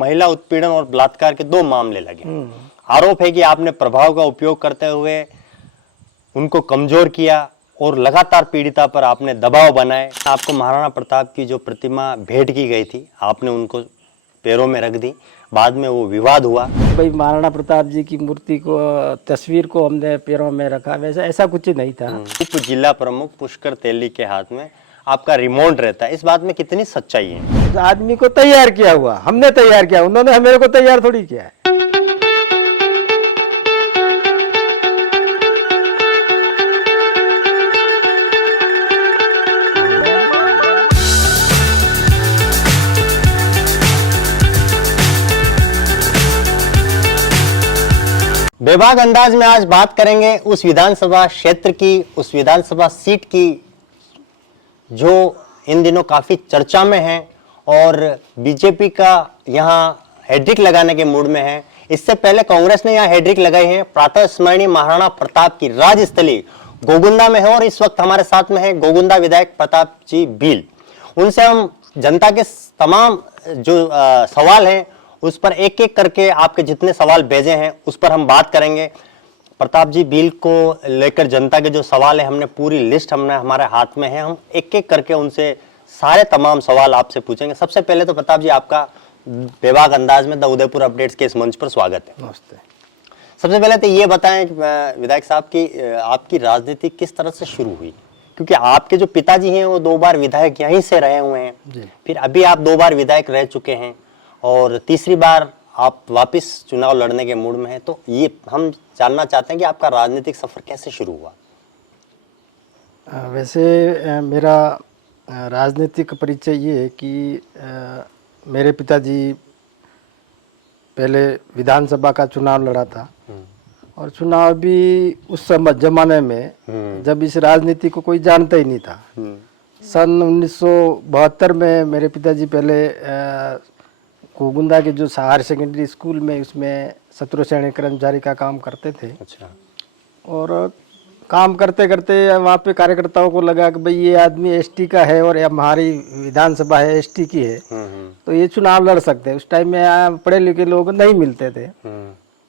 महिला उत्पीड़न और बलात्कार के 2 मामले लगे। आरोप है कि आपने प्रभाव का उपयोग करते हुए उनको कमजोर किया और लगातार पीड़िता पर आपने दबाव बनाए। आपको महाराणा प्रताप की जो प्रतिमा भेंट की गई थी, आपने उनको पैरों में रख दी, बाद में वो विवाद हुआ। भाई महाराणा प्रताप जी की मूर्ति को, तस्वीर को हमने पैरों में रखा, वैसा ऐसा कुछ नहीं था। उप जिला प्रमुख पुष्कर तेली के हाथ में आपका रिमोट रहता है, इस बात में कितनी सच्चाई है? आदमी को तैयार किया हुआ, हमने तैयार किया, उन्होंने मेरे को तैयार थोड़ी किया है। बेबाक अंदाज में आज बात करेंगे उस विधानसभा क्षेत्र की, उस विधानसभा सीट की जो इन दिनों काफी चर्चा में है और बीजेपी का यहां हैट्रिक लगाने के मूड में है। इससे पहले कांग्रेस ने यहां हैट्रिक लगाई है। प्रातः स्मरणीय महाराणा प्रताप की राजस्थली गोगुंदा में है और इस वक्त हमारे साथ में है गोगुंदा विधायक प्रताप जी बील। उनसे हम जनता के तमाम जो सवाल हैं उस पर एक एक करके, आपके जितने सवाल भेजे हैं उस पर हम बात करेंगे। प्रताप जी बील को लेकर जनता के जो सवाल है, हमने पूरी लिस्ट हमारे हाथ में है, हम एक एक करके उनसे सारे तमाम सवाल आपसे पूछेंगे। सबसे पहले तो प्रताप जी, आपका बेबाक अंदाज में द उदयपुर अपडेट्स के इस मंच पर स्वागत है। नमस्ते। सबसे पहले तो ये बताएं विधायक साहब की आपकी राजनीति किस तरह से शुरू हुई? क्योंकि आपके जो पिताजी हैं वो 2 बार विधायक यहीं से रहे हुए हैं, फिर अभी आप 2 बार विधायक रह चुके हैं और तीसरी बार आप वापस चुनाव लड़ने के मूड में हैं। तो ये हम जानना चाहते हैं कि आपका राजनीतिक सफर कैसे शुरू हुआ? वैसे मेरा राजनीतिक परिचय ये है कि मेरे पिताजी पहले विधानसभा का चुनाव लड़ा था और चुनाव भी उस समय जमाने में जब इस राजनीति को कोई जानता ही नहीं था। सन 1972 में मेरे पिताजी पहले गोगुंदा के जो हायर सेकेंडरी स्कूल में उसमें 17 श्रेणी कर्मचारी का काम करते थे। अच्छा। और काम करते करते वहाँ पे कार्यकर्ताओं को लगा कि भाई ये आदमी एसटी का है और हमारी विधानसभा है एसटी की है, तो ये चुनाव लड़ सकते हैं। उस टाइम में पढ़े लिखे लोग नहीं मिलते थे।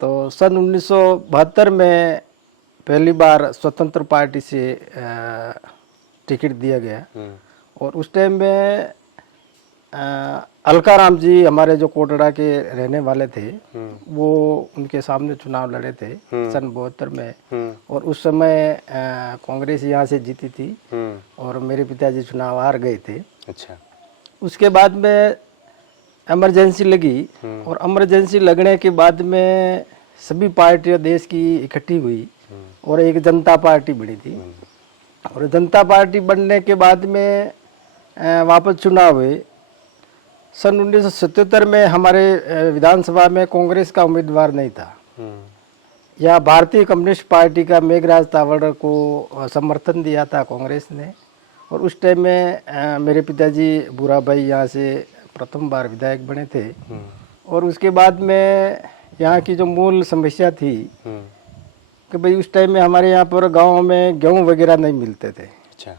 तो सन 1972 में पहली बार स्वतंत्र पार्टी से टिकट दिया गया और उस टाइम में अलकाराम जी हमारे जो कोटड़ा के रहने वाले थे, वो उनके सामने चुनाव लड़े थे सन 72 में और उस समय कांग्रेस यहाँ से जीती थी और मेरे पिताजी चुनाव हार गए थे। अच्छा। उसके बाद में इमरजेंसी लगी और इमरजेंसी लगने के बाद में सभी पार्टियां देश की इकट्ठी हुई और एक जनता पार्टी बनी थी और जनता पार्टी बनने के बाद में वापस चुनाव हुए। सन 1977 में हमारे विधानसभा में कांग्रेस का उम्मीदवार नहीं था। या भारतीय कम्युनिस्ट पार्टी का मेघराज तावड़ को समर्थन दिया था कांग्रेस ने और उस टाइम में मेरे पिताजी बुरा भाई यहाँ से प्रथम बार विधायक बने थे। और उसके बाद में यहाँ की जो मूल समस्या थी कि भाई उस टाइम में हमारे यहाँ पर गाँव में गेहूँ वगैरह नहीं मिलते थे। अच्छा।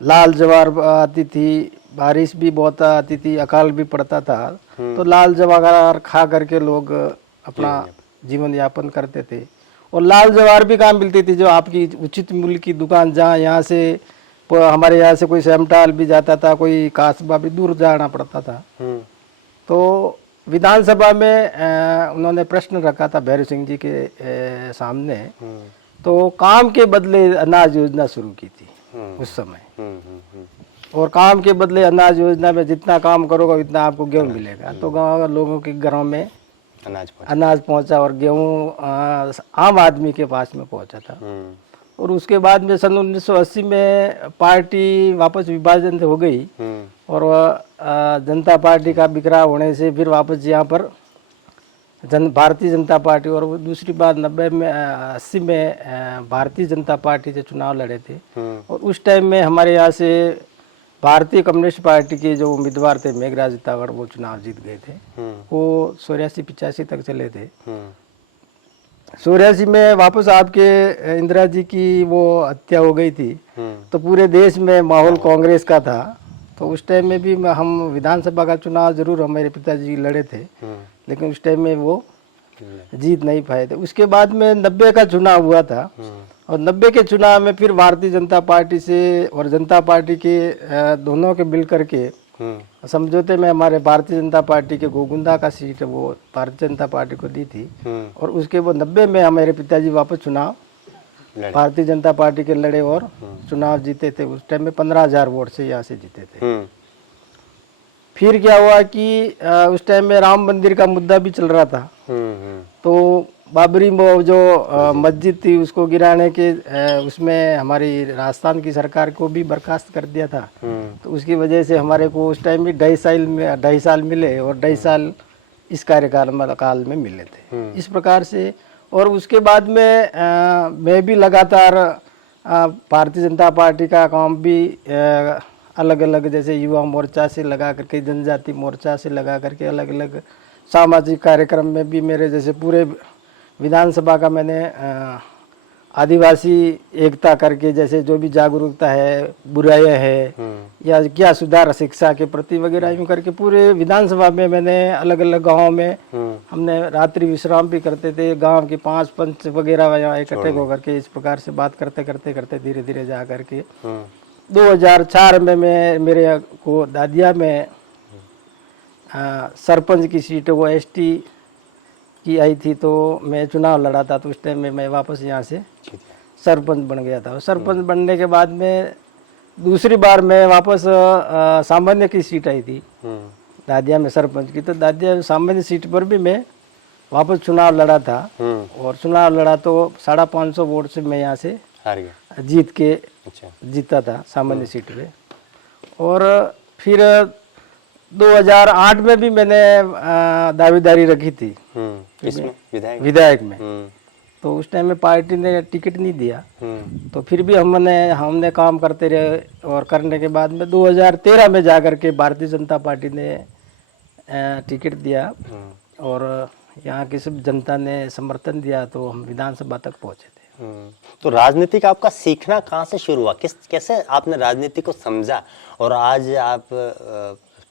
लाल जवार आती थी, बारिश भी बहुत आती थी, अकाल भी पड़ता था, तो लाल जवार खा करके लोग अपना जीवन यापन करते थे। और लाल जवार भी कहाँ मिलती थी? जो आपकी उचित मूल्य की दुकान, जहाँ यहाँ से हमारे यहाँ से कोई सेमटाल भी जाता था, कोई कासबा भी दूर जाना पड़ता था। तो विधानसभा में उन्होंने प्रश्न रखा था भैरव सिंह जी के सामने, तो काम के बदले अनाज योजना शुरू की थी उस समय। और काम के बदले अनाज योजना में जितना काम करोगे उतना आपको गेहूँ मिलेगा। तो गाँव लोगों के घरों में अनाज पहुंचा और गेहूँ आम आदमी के पास में पहुंचा था। और उसके बाद में सन 1980 में पार्टी वापस विभाजन हो गई और जनता पार्टी का बिखराव होने से फिर वापस यहाँ पर भारतीय जनता पार्टी, और वो दूसरी बार 80 में भारतीय जनता पार्टी से चुनाव लड़े थे। और उस टाइम में हमारे यहाँ से भारतीय कम्युनिस्ट पार्टी के जो उम्मीदवार थे मेघराज तावड़, वो चुनाव जीत गए थे। वो 84-85 तक चले थे। 84 में वापस आपके इंदिरा जी की वो हत्या हो गई थी, तो पूरे देश में माहौल कांग्रेस का था। तो उस टाइम में भी हम विधानसभा का चुनाव जरूर हमारे पिताजी लड़े थे, लेकिन उस टाइम में वो जीत नहीं पाए थे। उसके बाद में 90 का चुनाव हुआ था, और 90 के चुनाव में फिर भारतीय जनता पार्टी से और जनता पार्टी के दोनों के मिल करके समझौते में हमारे भारतीय जनता पार्टी के गोगुंदा का सीट वो भारतीय जनता पार्टी को दी थी, और उसके वो 90 में हमारे पिताजी वापस चुनाव भारतीय जनता पार्टी के लड़े और चुनाव जीते थे। उस टाइम में 15,000 वोट से यहाँ से जीते थे। फिर क्या हुआ कि उस टाइम में राम मंदिर का मुद्दा भी चल रहा था, तो बाबरी जो मस्जिद थी उसको गिराने के उसमें हमारी राजस्थान की सरकार को भी बर्खास्त कर दिया था। तो उसकी वजह से हमारे को उस टाइम भी 2.5 साल मिले, और 2.5 साल इस कार्यकाल में मिले थे। इस प्रकार से, और उसके बाद में मैं भी लगातार भारतीय जनता पार्टी का काम भी अलग अलग, जैसे युवा मोर्चा से लगा करके, जनजाति मोर्चा से लगा करके अलग अलग सामाजिक कार्यक्रम में भी मेरे जैसे पूरे विधानसभा का मैंने आदिवासी एकता करके, जैसे जो भी जागरूकता है, बुराइयां है या क्या सुधार शिक्षा के प्रति वगैरह, यूँ करके पूरे विधानसभा में मैंने अलग अलग गाँव में हमने रात्रि विश्राम भी करते थे। गांव के 5 पंच वगैरह यहाँ इकट्ठे होकर के इस प्रकार से बात करते करते धीरे धीरे जा करके 2004 में मैं मेरे को दादिया में सरपंच की सीट वो एसटी की आई थी, तो मैं चुनाव लड़ा था। तो उस टाइम में मैं वापस यहाँ से सरपंच बन गया था। सरपंच बनने के बाद में दूसरी बार मैं वापस सामान्य की सीट आई थी दादिया में सरपंच की, तो दादिया सामान्य सीट पर भी मैं वापस चुनाव लड़ा था, और चुनाव लड़ा तो 550 वोट से मैं यहाँ से हार गया, जीत के जीता था सामान्य सीट पे। और फिर 2008 में भी मैंने दावेदारी रखी थी इसमें विधायक में, तो उस टाइम में पार्टी ने टिकट नहीं दिया। तो फिर भी हमने काम करते रहे, और करने के बाद में 2013 में जाकर के भारतीय जनता पार्टी ने टिकट दिया, और यहाँ की सब जनता ने समर्थन दिया, तो हम विधानसभा तक पहुँचे थे। तो राजनीति का आपका सीखना कहाँ से शुरू हुआ, कैसे आपने राजनीति को समझा, और आज आप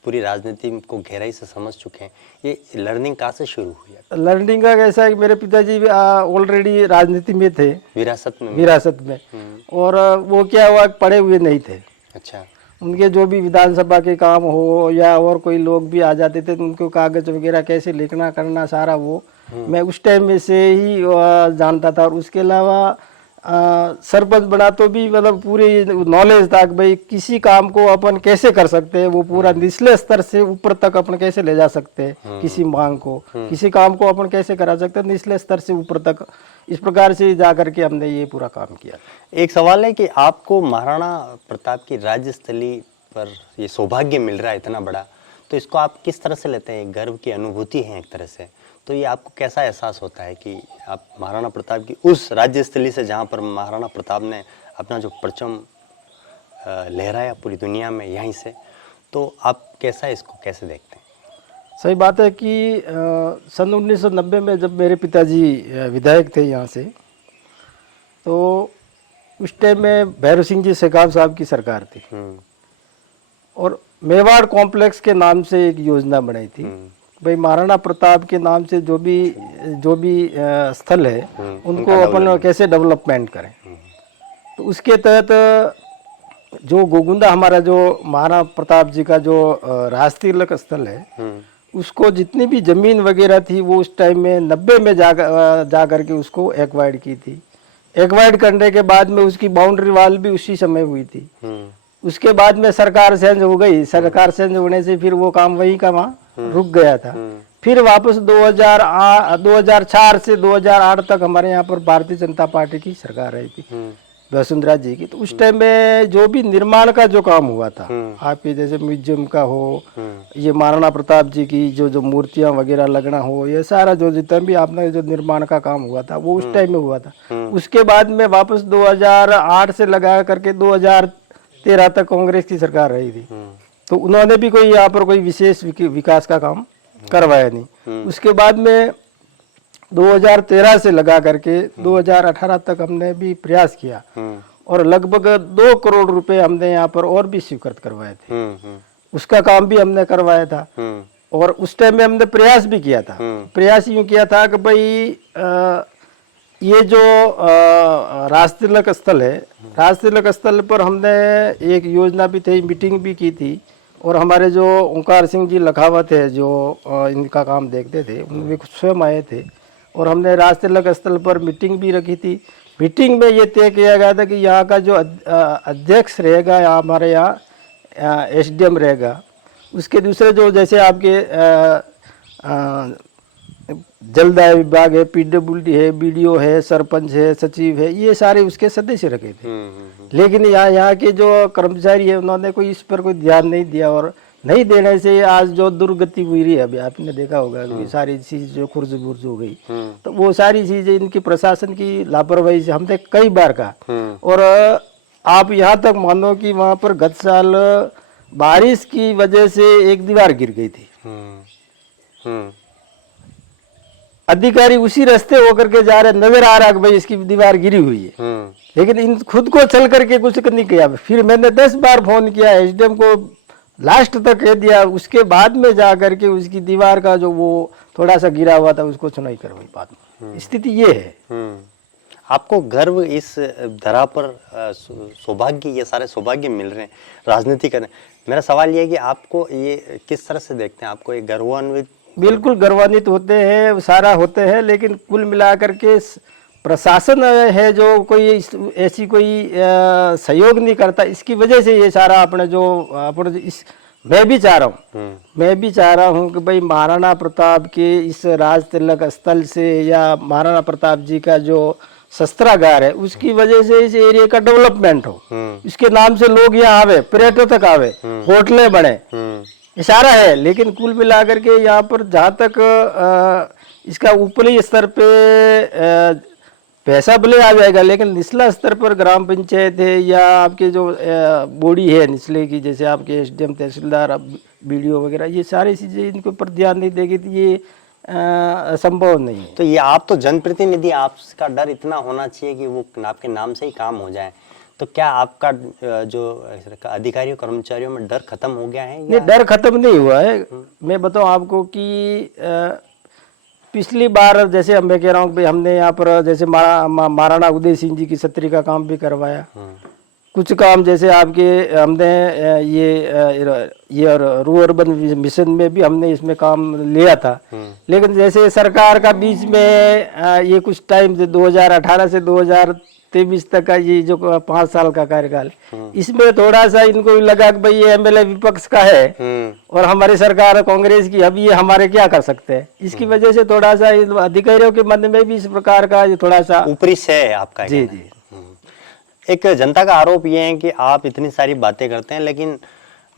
पूरी राजनीति को गहराई से समझ चुके हैं, ये लर्निंग कहाँ से शुरू हुई? लर्निंग का कैसा है कि मेरे पिताजी भी ऑलरेडी राजनीति में थे, विरासत में, और वो क्या हुआ, पढ़े हुए नहीं थे। अच्छा। उनके जो भी विधानसभा के काम हो या और कोई लोग भी आ जाते थे, तो उनको कागज वगैरह कैसे लिखना करना सारा वो मैं उस टाइम में से ही जानता था। और उसके अलावा सरपंच बना तो भी मतलब पूरी नॉलेज था कि भाई किसी काम को अपन कैसे कर सकते हैं, वो पूरा निचले स्तर से ऊपर तक अपन कैसे ले जा सकते हैं, किसी मांग को, किसी काम को अपन कैसे करा सकते हैं निचले स्तर से ऊपर तक। इस प्रकार से जा करके हमने ये पूरा काम किया। एक सवाल है कि आपको महाराणा प्रताप की राज्य स्थली पर ये सौभाग्य मिल रहा है इतना बड़ा, तो इसको आप किस तरह से लेते हैं? गर्व की अनुभूति है एक तरह से, तो ये आपको कैसा एहसास होता है कि आप महाराणा प्रताप की उस राज्य स्थली से जहाँ पर महाराणा प्रताप ने अपना जो परचम लहराया पूरी दुनिया में यहीं से, तो आप इसको कैसे देखते हैं? सही बात है कि सन 1990 में जब मेरे पिताजी विधायक थे यहाँ से, तो उस टाइम में भैरव सिंह जी शेखावत साहब की सरकार थी, और मेवाड़ कॉम्प्लेक्स के नाम से एक योजना बनाई थी भाई महाराणा प्रताप के नाम से जो भी स्थल है उनको अपन कैसे डेवलपमेंट करें। तो उसके तहत जो गोगुंदा हमारा जो महाराणा प्रताप जी का जो राजतिलक स्थल है, उसको जितनी भी जमीन वगैरह थी वो उस टाइम में 90 में जा करके उसको एक्वायर्ड की थी। एक्वायर्ड करने के बाद में उसकी बाउंड्री वाल भी उसी समय हुई थी। उसके बाद में सरकार चेंज हो गई, सरकार चेंज होने से फिर वो काम वहीं का वहाँ रुक गया था। फिर वापस 2004 से 2008 तक हमारे यहाँ पर भारतीय जनता पार्टी की सरकार रही थी, वसुंधरा जी की। तो उस टाइम में जो भी निर्माण का जो काम हुआ था, आपके जैसे म्यूजियम का हो, ये महाराणा प्रताप जी की जो मूर्तियां वगैरह लगना हो, ये सारा जो जितना भी आपने जो निर्माण का काम हुआ था वो उस टाइम में हुआ था। उसके बाद में वापस 2008 से लगा करके 2013 तक कांग्रेस की सरकार रही थी, तो उन्होंने भी कोई यहाँ पर कोई विशेष विकास का काम करवाया नहीं। उसके बाद में 2013 से लगा करके 2018 तक हमने भी प्रयास किया, और लगभग 2 करोड़ रुपए हमने यहाँ पर और भी स्वीकृत करवाए थे। उसका काम भी हमने करवाया था। और उस टाइम में हमने प्रयास भी किया था। प्रयास यूं किया था कि भाई ये जो राष्ट्रीय तिलक स्थल है, राष्ट्रीय तिलक स्थल पर हमने एक योजना भी थी, मीटिंग भी की थी। और हमारे जो ओंकार सिंह जी लखावत है जो इनका काम देखते थे, उनमें स्वयं आए थे और हमने राष्ट्रीय तिलक स्थल पर मीटिंग भी रखी थी। मीटिंग में ये तय किया गया था कि यहाँ का जो अध्यक्ष रहेगा, यहाँ हमारे यहाँ एसडीएम रहेगा, उसके दूसरे जो जैसे आपके जलदाय विभाग है, पीडब्ल्यूडी है, बीडीओ है, सरपंच है, सचिव है, ये सारे उसके सदस्य रखे थे। लेकिन यहाँ के जो कर्मचारी है उन्होंने कोई इस पर कोई ध्यान नहीं दिया और नहीं देने से आज जो दुर्गति हुई रही है, अभी आपने देखा होगा कि सारी चीज जो खुर्ज बुर्ज हो गई, तो वो सारी चीजें इनकी प्रशासन की लापरवाही से हमने कई बार कहा। और आप यहाँ तक मानो कि वहां पर गत साल बारिश की वजह से एक दीवार गिर गई थी। अधिकारी उसी रास्ते होकर के जा रहे, नजर आ रहा है कि भाई इसकी दीवार गिरी हुई है, लेकिन इन खुद को चल करके कुछ नहीं किया। फिर मैंने 10 बार फोन किया, एसडीएम को लास्ट तक कह दिया, उसके बाद में जा करके उसकी दीवार का जो वो थोड़ा सा गिरा हुआ था उसको सुनाई करवाई। बाद में स्थिति ये है। आपको गर्व इस धरा पर सौभाग्य, ये सारे सौभाग्य मिल रहे हैं राजनीति करने। मेरा सवाल ये है कि आपको ये किस तरह से देखते हैं? आपको ये गर्वान्वित? बिल्कुल गर्वान्वित होते हैं, सारा होते हैं, लेकिन कुल मिलाकर के प्रशासन है जो कोई ऐसी कोई सहयोग नहीं करता, इसकी वजह से ये सारा अपने इस मैं भी चाह रहा हूँ कि भाई महाराणा प्रताप के इस राज तिलक स्थल से या महाराणा प्रताप जी का जो शस्त्रागार है उसकी वजह से इस एरिया का डेवलपमेंट हो, इसके नाम से लोग यहाँ आवे, पर्यटक आवे, होटलें बने, इशारा है। लेकिन कुल मिलाकर के यहाँ पर जहाँ तक इसका ऊपरी स्तर पे पैसा भले आ जाएगा, लेकिन निचला स्तर पर ग्राम पंचायत है या आपके जो बॉडी है निचले की, जैसे आपके एसडीएम, तहसीलदार, बीडीओ वगैरह, ये सारी चीजें इनके ऊपर ध्यान नहीं देगी तो ये संभव नहीं है। तो ये आप तो जनप्रतिनिधि, आपका डर इतना होना चाहिए कि वो आपके नाम से ही काम हो जाए। तो क्या आपका जो अधिकारियों कर्मचारियों में डर खत्म हो गया है? नहीं, डर खत्म नहीं हुआ है। मैं बताऊं आपको कि पिछली बार जैसे मैं कह रहा हूँ भाई हमने यहाँ पर जैसे महाराणा उदय सिंह जी की छतरी का काम भी करवाया। कुछ काम जैसे आपके हमने ये रू अर्बन मिशन में भी हमने इसमें काम लिया था। लेकिन जैसे सरकार का बीच में ये कुछ टाइम से 2018 से 2023 तक का ये जो 5 साल का कार्यकाल, इसमें थोड़ा सा इनको लगा कि भाई ये एमएलए विपक्ष का है और हमारी सरकार कांग्रेस की, अब ये हमारे क्या कर सकते हैं, इसकी वजह से थोड़ा सा अधिकारियों के मन में भी इस प्रकार का थोड़ा सा ऊपरी से है आपका। जी जी। एक जनता का आरोप ये है कि आप इतनी सारी बातें करते हैं, लेकिन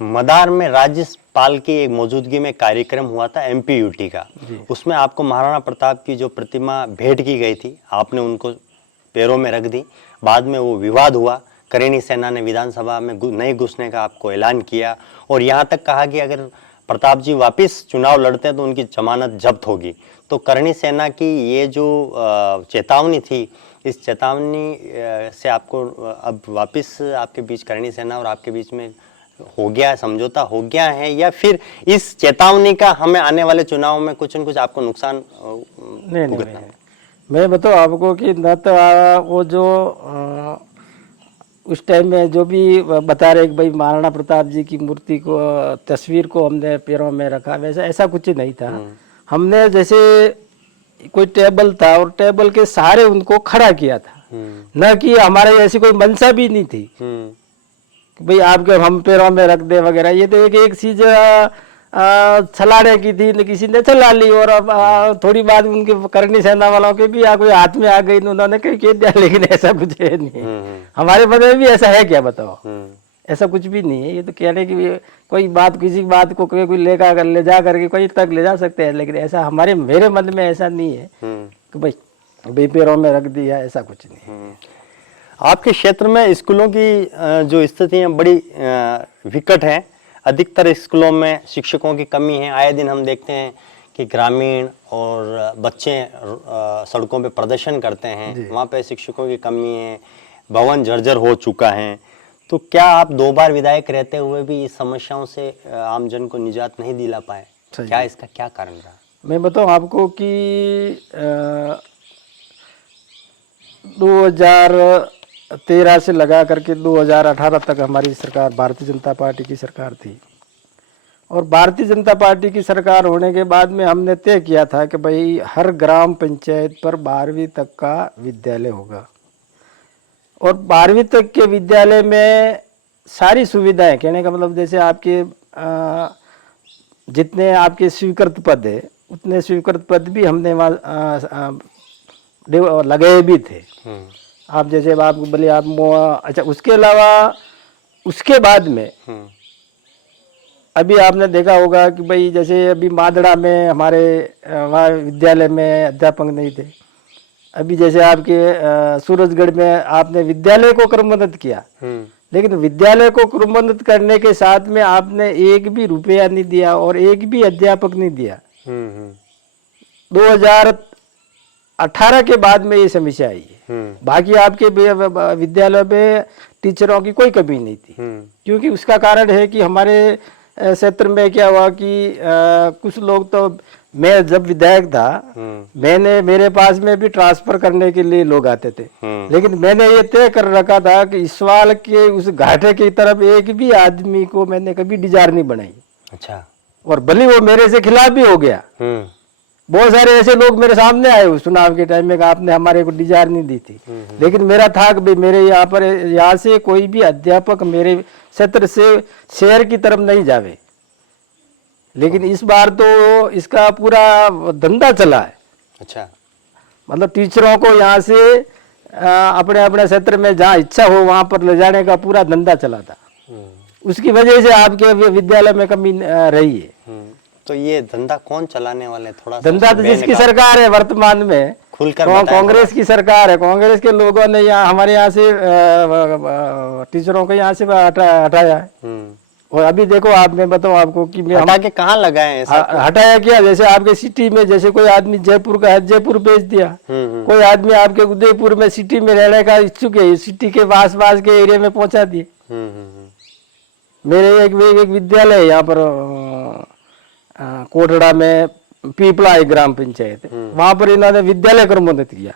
मदार में राज्यपाल की एक मौजूदगी में कार्यक्रम हुआ था एमपीयूटी का, उसमें आपको महाराणा प्रताप की जो प्रतिमा भेंट की गई थी, आपने उनको पैरों में रख दी। बाद में वो विवाद हुआ, करेनी सेना ने विधानसभा में नहीं घुसने का आपको ऐलान किया और यहाँ तक कहा कि अगर प्रताप जी वापस चुनाव लड़ते हैं तो उनकी जमानत जब्त होगी। तो करणी सेना की ये जो चेतावनी थी, इस चेतावनी से आपको अब वापस आपके बीच करणी सेना और आपके बीच में हो गया, समझौता हो गया है, या फिर इस चेतावनी का हमें आने वाले चुनाव में कुछ न कुछ आपको नुकसान भुगतना? मैं बताऊँ आपको कि न तो वो जो उस टाइम में जो भी बता रहे कि भाई महाराणा प्रताप जी की मूर्ति को, तस्वीर को हमने पैरों में रखा, वैसा ऐसा कुछ नहीं था। हमने जैसे कोई टेबल था और टेबल के सहारे उनको खड़ा किया था, न कि हमारे ऐसी कोई मंशा भी नहीं थी कि भाई आपके हम पैरों में रख दे वगैरह। ये तो एक चीज छलाने की थी, न किसी ने छला ली और अब थोड़ी बाद उनके करनी सेना वालों के भी कोई हाथ में आ गई, उन्होंने कहीं कह दिया, लेकिन ऐसा कुछ है नहीं। हमारे मन में भी ऐसा है क्या, बताओ? ऐसा कुछ भी नहीं है। ये तो कहने की कोई बात, किसी बात को कोई ले जा करके कोई तक ले जा सकते हैं, लेकिन ऐसा मेरे मन में ऐसा नहीं है कि भाई पैरों में रख दिया, ऐसा कुछ नहीं। आपके क्षेत्र में स्कूलों की जो स्थितियां बड़ी विकट हैं, अधिकतर स्कूलों में शिक्षकों की कमी है। आए दिन हम देखते हैं कि ग्रामीण और बच्चे सड़कों पे प्रदर्शन करते हैं, वहाँ पे शिक्षकों की कमी है। भवन जर्जर हो चुका है। तो क्या आप 2 बार विधायक रहते हुए भी इस समस्याओं से आमजन को निजात नहीं दिला पाए? क्या इसका क्या कारण रहा? मैं बताऊं आपको कि 2013 से लगा करके 2018 तक हमारी सरकार भारतीय जनता पार्टी की सरकार थी। और भारतीय जनता पार्टी की सरकार होने के बाद में हमने तय किया था कि भाई हर ग्राम पंचायत पर 12वीं तक का विद्यालय होगा। और 12वीं तक के विद्यालय में सारी सुविधाएं, कहने का मतलब जैसे आपके जितने आपके स्वीकृत पद है उतने स्वीकृत पद भी हमने वहाँ लगाए भी थे। आप जैसे आप बोले आप अच्छा, उसके अलावा उसके बाद में अभी आपने देखा होगा कि भाई जैसे अभी मादड़ा में हमारे वहाँ विद्यालय में अध्यापक नहीं थे। अभी जैसे आपके सूरजगढ़ में आपने विद्यालय को क्रमबद्ध किया, लेकिन विद्यालय को क्रमबद्ध करने के साथ में आपने एक भी रुपया नहीं दिया और एक भी अध्यापक नहीं दिया। 2018 के बाद में ये समस्या आई है। बाकी आपके विद्यालय में टीचरों की कोई कमी नहीं थी, क्योंकि उसका कारण है कि हमारे क्षेत्र में क्या हुआ कि कुछ लोग तो, मैं जब विधायक था मेरे पास में भी ट्रांसफर करने के लिए लोग आते थे, लेकिन मैंने ये तय कर रखा था कि इस साल के उस घाटे की तरफ एक भी आदमी को मैंने कभी डिजार नहीं बनाई। अच्छा। और भले वो मेरे से खिलाफ भी हो गया। बहुत सारे ऐसे लोग मेरे सामने आए उस चुनाव के टाइम में कि आपने हमारे को डिजार नहीं दी थी, लेकिन मेरा था कि मेरे यहाँ से कोई भी अध्यापक मेरे क्षेत्र से शहर की तरफ नहीं जावे। लेकिन इस बार तो इसका पूरा धंधा चला है। अच्छा। मतलब टीचरों को यहाँ से अपने अपने क्षेत्र में जहाँ इच्छा हो वहां पर ले जाने का पूरा धंधा चला था। उसकी वजह से आपके विद्यालय में कमी रही है। तो ये धंधा कौन चलाने वाले? थोड़ा धंधा तो जिसकी सरकार है वर्तमान में, खुलकर कांग्रेस की सरकार है। कांग्रेस के लोगों ने यहाँ हमारे यहाँ से टीचरों को यहाँ से हटाया है। और अभी देखो आप, मैं बताऊं आपको कि मैं हटा के कहाँ लगाए हैं? हटाया क्या, जैसे आपके सिटी में जैसे कोई आदमी जयपुर का है, जयपुर भेज दिया। कोई आदमी आपके उदयपुर में सिटी में रहने का इच्छुक है, सिटी के पास के एरिया में पहुंचा दिए। मेरे एक विद्यालय है यहाँ पर कोटड़ा में, पीपला एक ग्राम पंचायत है, वहां पर इन्होंने विद्यालय क्रमबद्ध किया।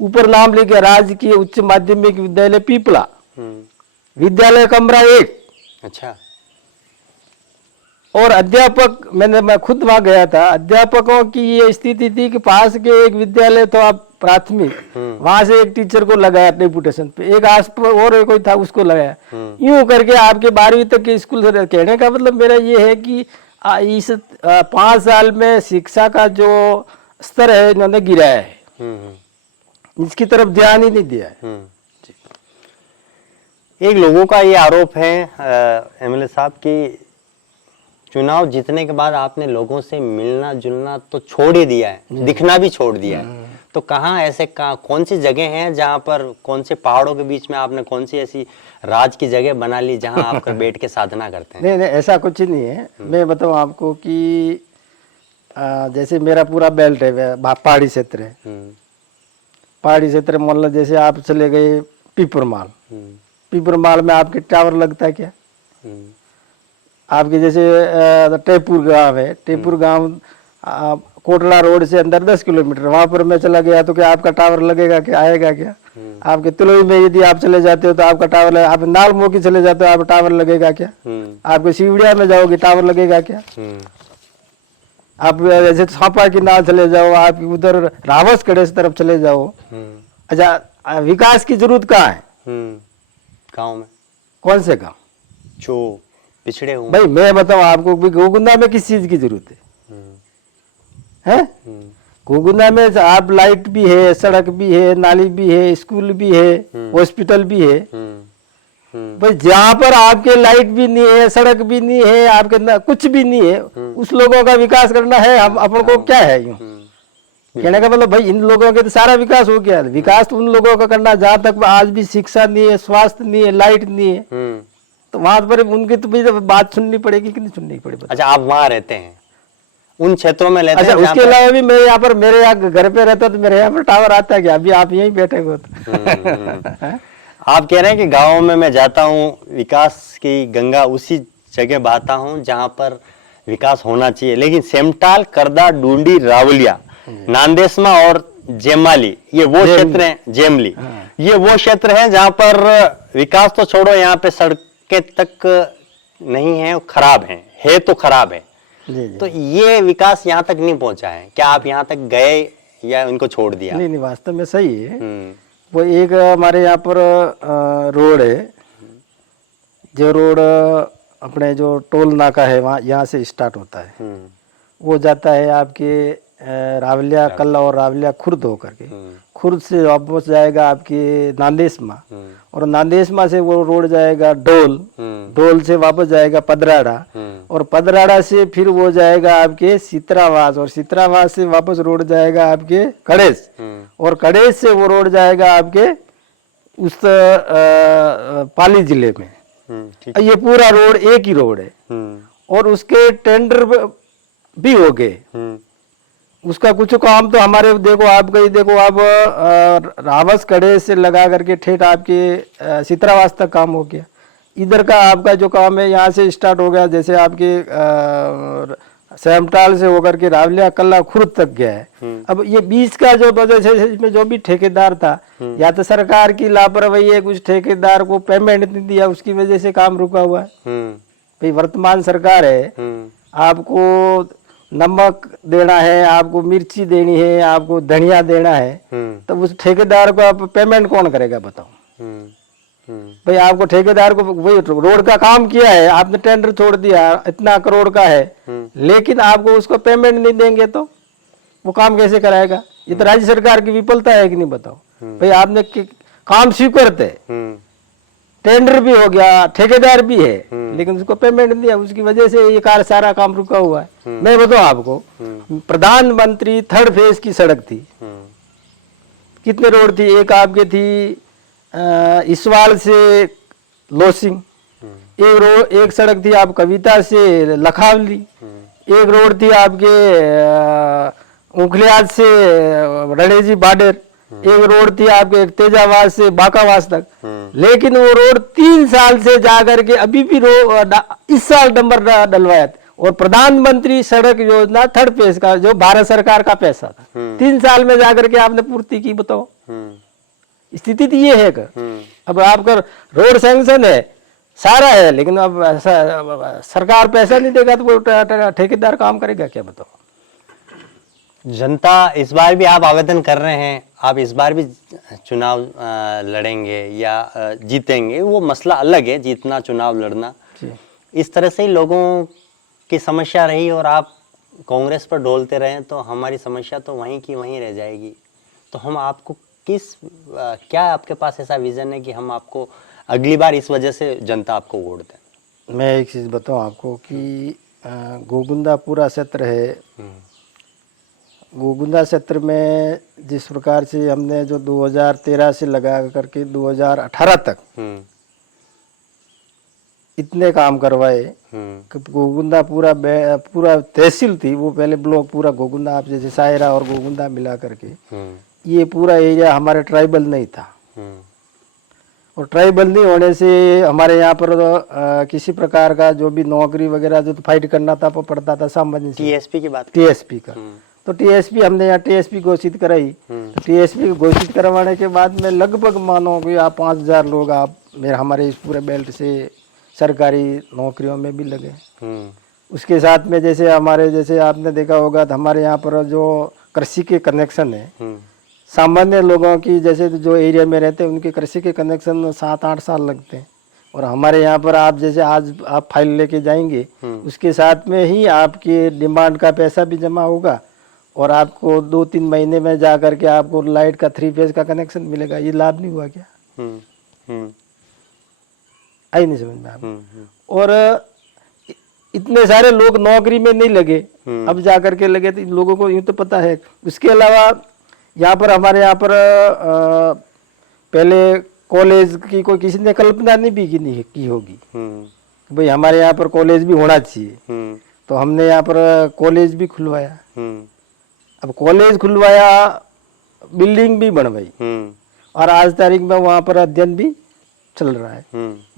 ऊपर नाम लिखे राजकीय उच्च माध्यमिक विद्यालय पीपला, विद्यालय कमरा 1। अच्छा। और अध्यापक, मैं खुद वहां गया था, अध्यापकों की ये स्थिति थी कि पास के एक विद्यालय तो आप प्राथमिक, वहां से एक टीचर को लगाया डेपुटेशन पे, एक आस और कोई था उसको लगाया। यूं करके आपके 12वीं तक के स्कूल से, कहने का मतलब मेरा ये है कि इस 5 साल में शिक्षा का जो स्तर है इन्होंने गिराया है, इसकी तरफ ध्यान ही नहीं दिया है। एक लोगों का ये आरोप है एमएलए साहब की चुनाव जीतने के बाद आपने लोगों से मिलना जुलना तो छोड़ ही दिया है, दिखना भी छोड़ दिया है। तो कहाँ ऐसे कौन सी जगह हैं जहाँ पर, कौन से पहाड़ों के बीच में आपने कौन सी ऐसी राज की जगह बना ली जहाँ आप बैठ के साधना करते हैं? नहीं, ऐसा कुछ नहीं है। मैं बताऊँ आपको कि जैसे मेरा पूरा बेल्ट है, पहाड़ी क्षेत्र है। पहाड़ी क्षेत्र मतलब जैसे आप चले गए पीपरमाल, पीपरमाल में आपके टावर लगता है क्या? आपके जैसे टेपुर गांव है, टेपुर गांव कोटला रोड से अंदर 10 किलोमीटर, वहां पर मैं चला गया तो क्या आपका टावर लगेगा क्या, आएगा क्या? आपके तिलोई में यदि आप चले जाते हो तो आपका टावर लगेगा। आप नालमोकी चले जाते हो, आपका टावर लगेगा क्या? आपके सिवड़िया में जाओगे टावर लगेगा क्या? आप जैसे छापा की नाल चले जाओ, आप उधर रावस कड़े तरफ चले जाओ। अच्छा, विकास की जरूरत कहाँ है गाँव में? कौन से गाँव जो पिछड़े हुए? भाई मैं बताऊं आपको, घोगुंदा में किस चीज की जरूरत है? घोगुंदा में आप लाइट भी है, सड़क भी है, नाली भी है, स्कूल भी है, हॉस्पिटल भी है। भाई जहाँ पर आपके लाइट भी नहीं है, सड़क भी नहीं है, आपके कुछ भी नहीं है, उस लोगों का विकास करना है हम अपन को क्या है? यूं कहने का मतलब भाई इन लोगों के तो सारा विकास हो गया। विकास तो उन लोगों का करना जहाँ तक आज भी शिक्षा नहीं है, स्वास्थ्य नहीं है, लाइट नहीं है, तो वहां पर उनकी तो बात सुननी पड़ेगी कि नहीं सुननी पड़ेगी? अच्छा, आप वहां रहते हैं, उन क्षेत्रों में रहते हैं? अच्छा, उसके अलावा भी मैं यहाँ पर, मेरे यहाँ घर पे रहता तो मेरे यहाँ पर टावर आता है क्या? अभी आप यहीं बैठे हो तो आप कह रहे हैं कि गाँव में मैं जाता हूँ, विकास की गंगा उसी जगह बहता हूँ जहाँ पर विकास होना चाहिए, लेकिन सेमटाल, करदा, डूंडी, रावलिया, नांदेसमा और जेमाली, ये वो क्षेत्र हैं, जेमली, ये वो क्षेत्र हैं जहाँ पर विकास तो छोड़ो, यहाँ पे सड़कें तक नहीं है, खराब है तो खराब है। जी जी। तो ये विकास यहाँ तक नहीं पहुंचा है, क्या आप यहाँ तक गए या उनको छोड़ दिया? नहीं नहीं, वास्तव में सही है। वो एक हमारे यहाँ पर रोड है, जो रोड अपने जो टोल नाका है वहाँ, यहाँ से स्टार्ट होता है, वो जाता है आपके रावलिया कल्ला और रावलिया खुर्द होकर के, खुर्द से वापस जाएगा आपके नांदेसमा, और नांदेसमा से वो रोड जाएगा डोल, डोल से वापस जाएगा पदराड़ा, और पदराड़ा से फिर वो जाएगा आपके सितरावास, और सितरावास से वापस रोड जाएगा आपके कड़ेस, और कड़ेस से वो रोड जाएगा आपके उस पाली जिले में। ये पूरा रोड एक ही रोड है, और उसके टेंडर भी हो गए। उसका कुछ काम तो हमारे देखो आप गई देखो आप रावस कड़े से लगा करके ठेठ आपके सितरावास तक काम हो गया। इधर का आपका जो काम है यहाँ से स्टार्ट हो गया, जैसे आपके सेमटाल से होकर के रावलिया कल्ला खुर्द तक गया है। अब ये बीच का जो वजह से इसमें जो भी ठेकेदार था, या तो सरकार की लापरवाही है, कुछ ठेकेदार को पेमेंट नहीं दिया, उसकी वजह से काम रुका हुआ है। भाई वर्तमान सरकार है, आपको नमक देना है, आपको मिर्ची देनी है, आपको धनिया देना है, तब उस ठेकेदार को आप पेमेंट कौन करेगा बताओ? भाई आपको ठेकेदार को वही रोड का काम किया है, आपने टेंडर छोड़ दिया, इतना करोड़ का है, लेकिन आपको उसको पेमेंट नहीं देंगे तो वो काम कैसे कराएगा? ये तो राज्य सरकार की विफलता है कि नहीं बताओ? भाई आपने काम स्वीकृत है, टेंडर भी हो गया, ठेकेदार भी है, लेकिन उसको पेमेंट नहीं दिया, उसकी वजह से ये कार सारा काम रुका हुआ है। मैं बताऊं आपको, प्रधानमंत्री थर्ड फेज की सड़क थी, कितने रोड थी? एक आपके थी इसवाल से लोसिंग, एक सड़क थी आप कविता से लखावली, एक रोड थी आपके उखलियात से रणेजी बार्डर, एक रोड थी आपके तेजावास से बाकावास तक। लेकिन वो रोड 3 साल से जाकर के अभी भी इस साल नंबर डलवाया था, और प्रधानमंत्री सड़क योजना थर्ड फेज का जो भारत सरकार का पैसा था, 3 साल में जाकर के आपने पूर्ति की, बताओ स्थिति तो ये है कि अब आपका रोड सैंक्शन है, सारा है, लेकिन अब सरकार पैसा नहीं देगा तो वो ठेकेदार काम करेगा क्या बताओ? जनता इस बार भी आप आवेदन कर रहे हैं, आप इस बार भी चुनाव लड़ेंगे या जीतेंगे, वो मसला अलग है, जीतना चुनाव लड़ना। इस तरह से ही लोगों की समस्या रही और आप कांग्रेस पर डोलते रहे तो हमारी समस्या तो वहीं की वहीं रह जाएगी। तो हम आपको क्या आपके पास ऐसा विजन है कि हम आपको अगली बार इस वजह से जनता आपको वोट दे? मैं एक चीज़ बताऊं आपको कि गोगुंदा पूरा क्षेत्र है, गोगुंदा क्षेत्र में जिस प्रकार से हमने जो 2013 से लगा करके 2018 तक इतने काम करवाए कि गोगुंदा पूरा तहसील थी, वो पहले ब्लॉक पूरा गोगुंदा, आप जैसे सायरा और गोगुंदा मिला करके ये पूरा एरिया हमारे ट्राइबल नहीं था, और ट्राइबल नहीं होने से हमारे यहाँ पर किसी प्रकार का जो भी नौकरी वगैरह जो फाइट करना था वो पड़ता था सामान्य से। टीएसपी की बात, टीएसपी का, तो टीएसपी हमने यहाँ टीएसपी घोषित कराई। तो टीएसपी घोषित करवाने के बाद में लगभग मानो कि आप 5000 लोग आप हमारे इस पूरे बेल्ट से सरकारी नौकरियों में भी लगे। उसके साथ में जैसे हमारे, जैसे आपने देखा होगा तो हमारे यहाँ पर जो कृषि के कनेक्शन है, सामान्य लोगों की जैसे जो एरिया में रहते हैं उनके कृषि के कनेक्शन 7-8 साल लगते हैं, और हमारे यहाँ पर आप जैसे आज आप फाइल लेके जाएंगे उसके साथ में ही आपकी डिमांड का पैसा भी जमा होगा, और आपको 2-3 महीने में जा करके आपको लाइट का 3 फेज का कनेक्शन मिलेगा। ये लाभ नहीं हुआ क्या? आई नहीं समझ में आपको? और इतने सारे लोग नौकरी में नहीं लगे, अब जा करके लगे, तो इन लोगों को यूं तो पता है। उसके अलावा यहाँ पर हमारे यहाँ पर पहले कॉलेज की कोई किसी ने कल्पना नहीं भी की होगी, भाई हमारे यहाँ पर कॉलेज भी होना चाहिए, तो हमने यहाँ पर कॉलेज भी खुलवाया। अब कॉलेज खुलवाया, बिल्डिंग भी बनवाई, और आज तारीख में वहाँ पर अध्ययन भी चल रहा है।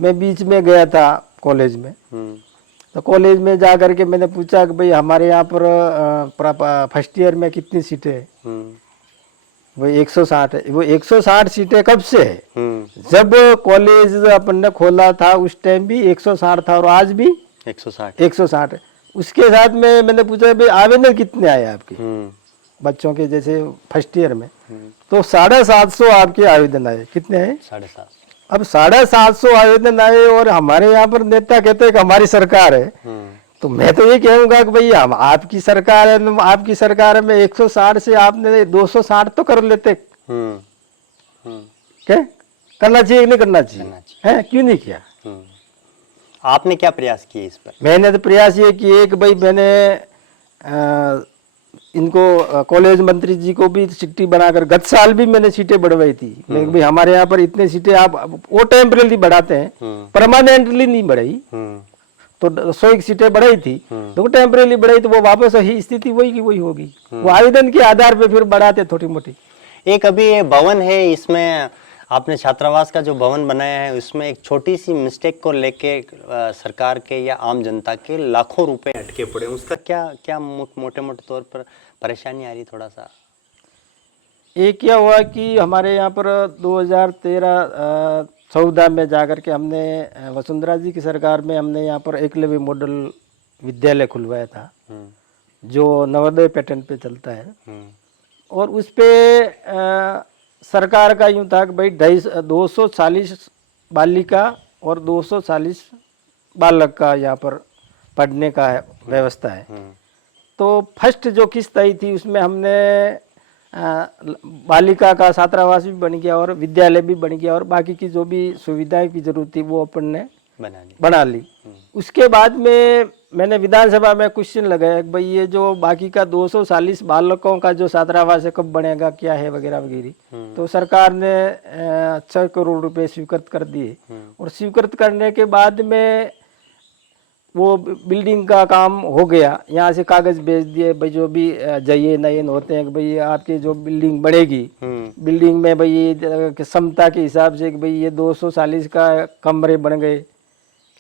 मैं बीच में गया था कॉलेज में, तो कॉलेज में जा करके मैंने पूछा कि भाई हमारे यहाँ पर फर्स्ट ईयर में कितनी सीटें हैं? वो 160 है। वो 160 सीटें कब से है? जब कॉलेज अपन ने खोला था उस टाइम भी 160 था और आज भी 160 है। उसके साथ में मैंने पूछा भाई आवेदन कितने आए आपके बच्चों के, जैसे फर्स्ट ईयर में, तो 750 आपके आवेदन आए। कितने आए? 750। अब 750 आवेदन आए और हमारे यहाँ पर नेता कहते हैं कि हमारी सरकार है। तो मैं तो ये कहूंगा कि भाई हम आपकी सरकार है, आपकी सरकार में 160 से आपने 260 तो कर लेते। क्या करना चाहिए नहीं करना चाहिए? है क्यों नहीं किया? आपने क्या प्रयास किए इस पर? मैंने तो प्रयास ये किए कि भाई मैंने इनको कॉलेज मंत्री जी को भी चिट्ठी बनाकर, गत साल भी मैंने सीटें बढ़वाई थी। मैं भाई हमारे यहाँ पर इतने सीटें आप वो टेम्परेरी बढ़ाते हैं, परमानेंटली नहीं बढ़ाई। तो 100 सीटें बढ़ाई थी, तो टेम्परेरी बढ़ाई, तो वो वापस ही स्थिति वही की वही होगी। वो आवेदन के आधार पे फिर बढ़ाते छोटी मोटी। एक अभी ये भवन है, इसमें आपने छात्रावास का जो भवन बनाया है उसमें एक छोटी सी मिस्टेक को लेके सरकार के या आम जनता के लाखों रुपए अटके पड़े, उसका क्या क्या मोटे मोटे तौर पर परेशानी आ रही? थोड़ा सा एक क्या हुआ कि हमारे यहाँ पर 2013-14 में जाकर के हमने वसुंधरा जी की सरकार में हमने यहाँ पर एकलव्य मॉडल विद्यालय खुलवाया था, जो नवोदय पैटर्न पे चलता है। और उस पे सरकार का यूँ था कि भाई 240 बालिका और 240 बालक का यहाँ पर पढ़ने का व्यवस्था है। तो फर्स्ट जो किस्त आई थी उसमें हमने बालिका का छात्रावास भी बन गया और विद्यालय भी बन गया और बाकी की जो भी सुविधाएं की जरूरत थी वो अपन ने बना ली। उसके बाद में मैंने विधानसभा में क्वेश्चन लगाया कि भाई ये जो बाकी का 240 बालकों का जो छात्रावास है कब बनेगा, क्या है वगैरह वगैरह। तो सरकार ने 6 करोड़ रुपए स्वीकृत कर दिए और स्वीकृत करने के बाद में वो बिल्डिंग का काम हो गया। यहाँ से कागज भेज दिए भाई जो भी जये नयन होते हैं कि भाई आपकी जो बिल्डिंग बनेगी, बिल्डिंग में भाई ये क्षमता के हिसाब से कि भाई ये 240 का कमरे बन गए,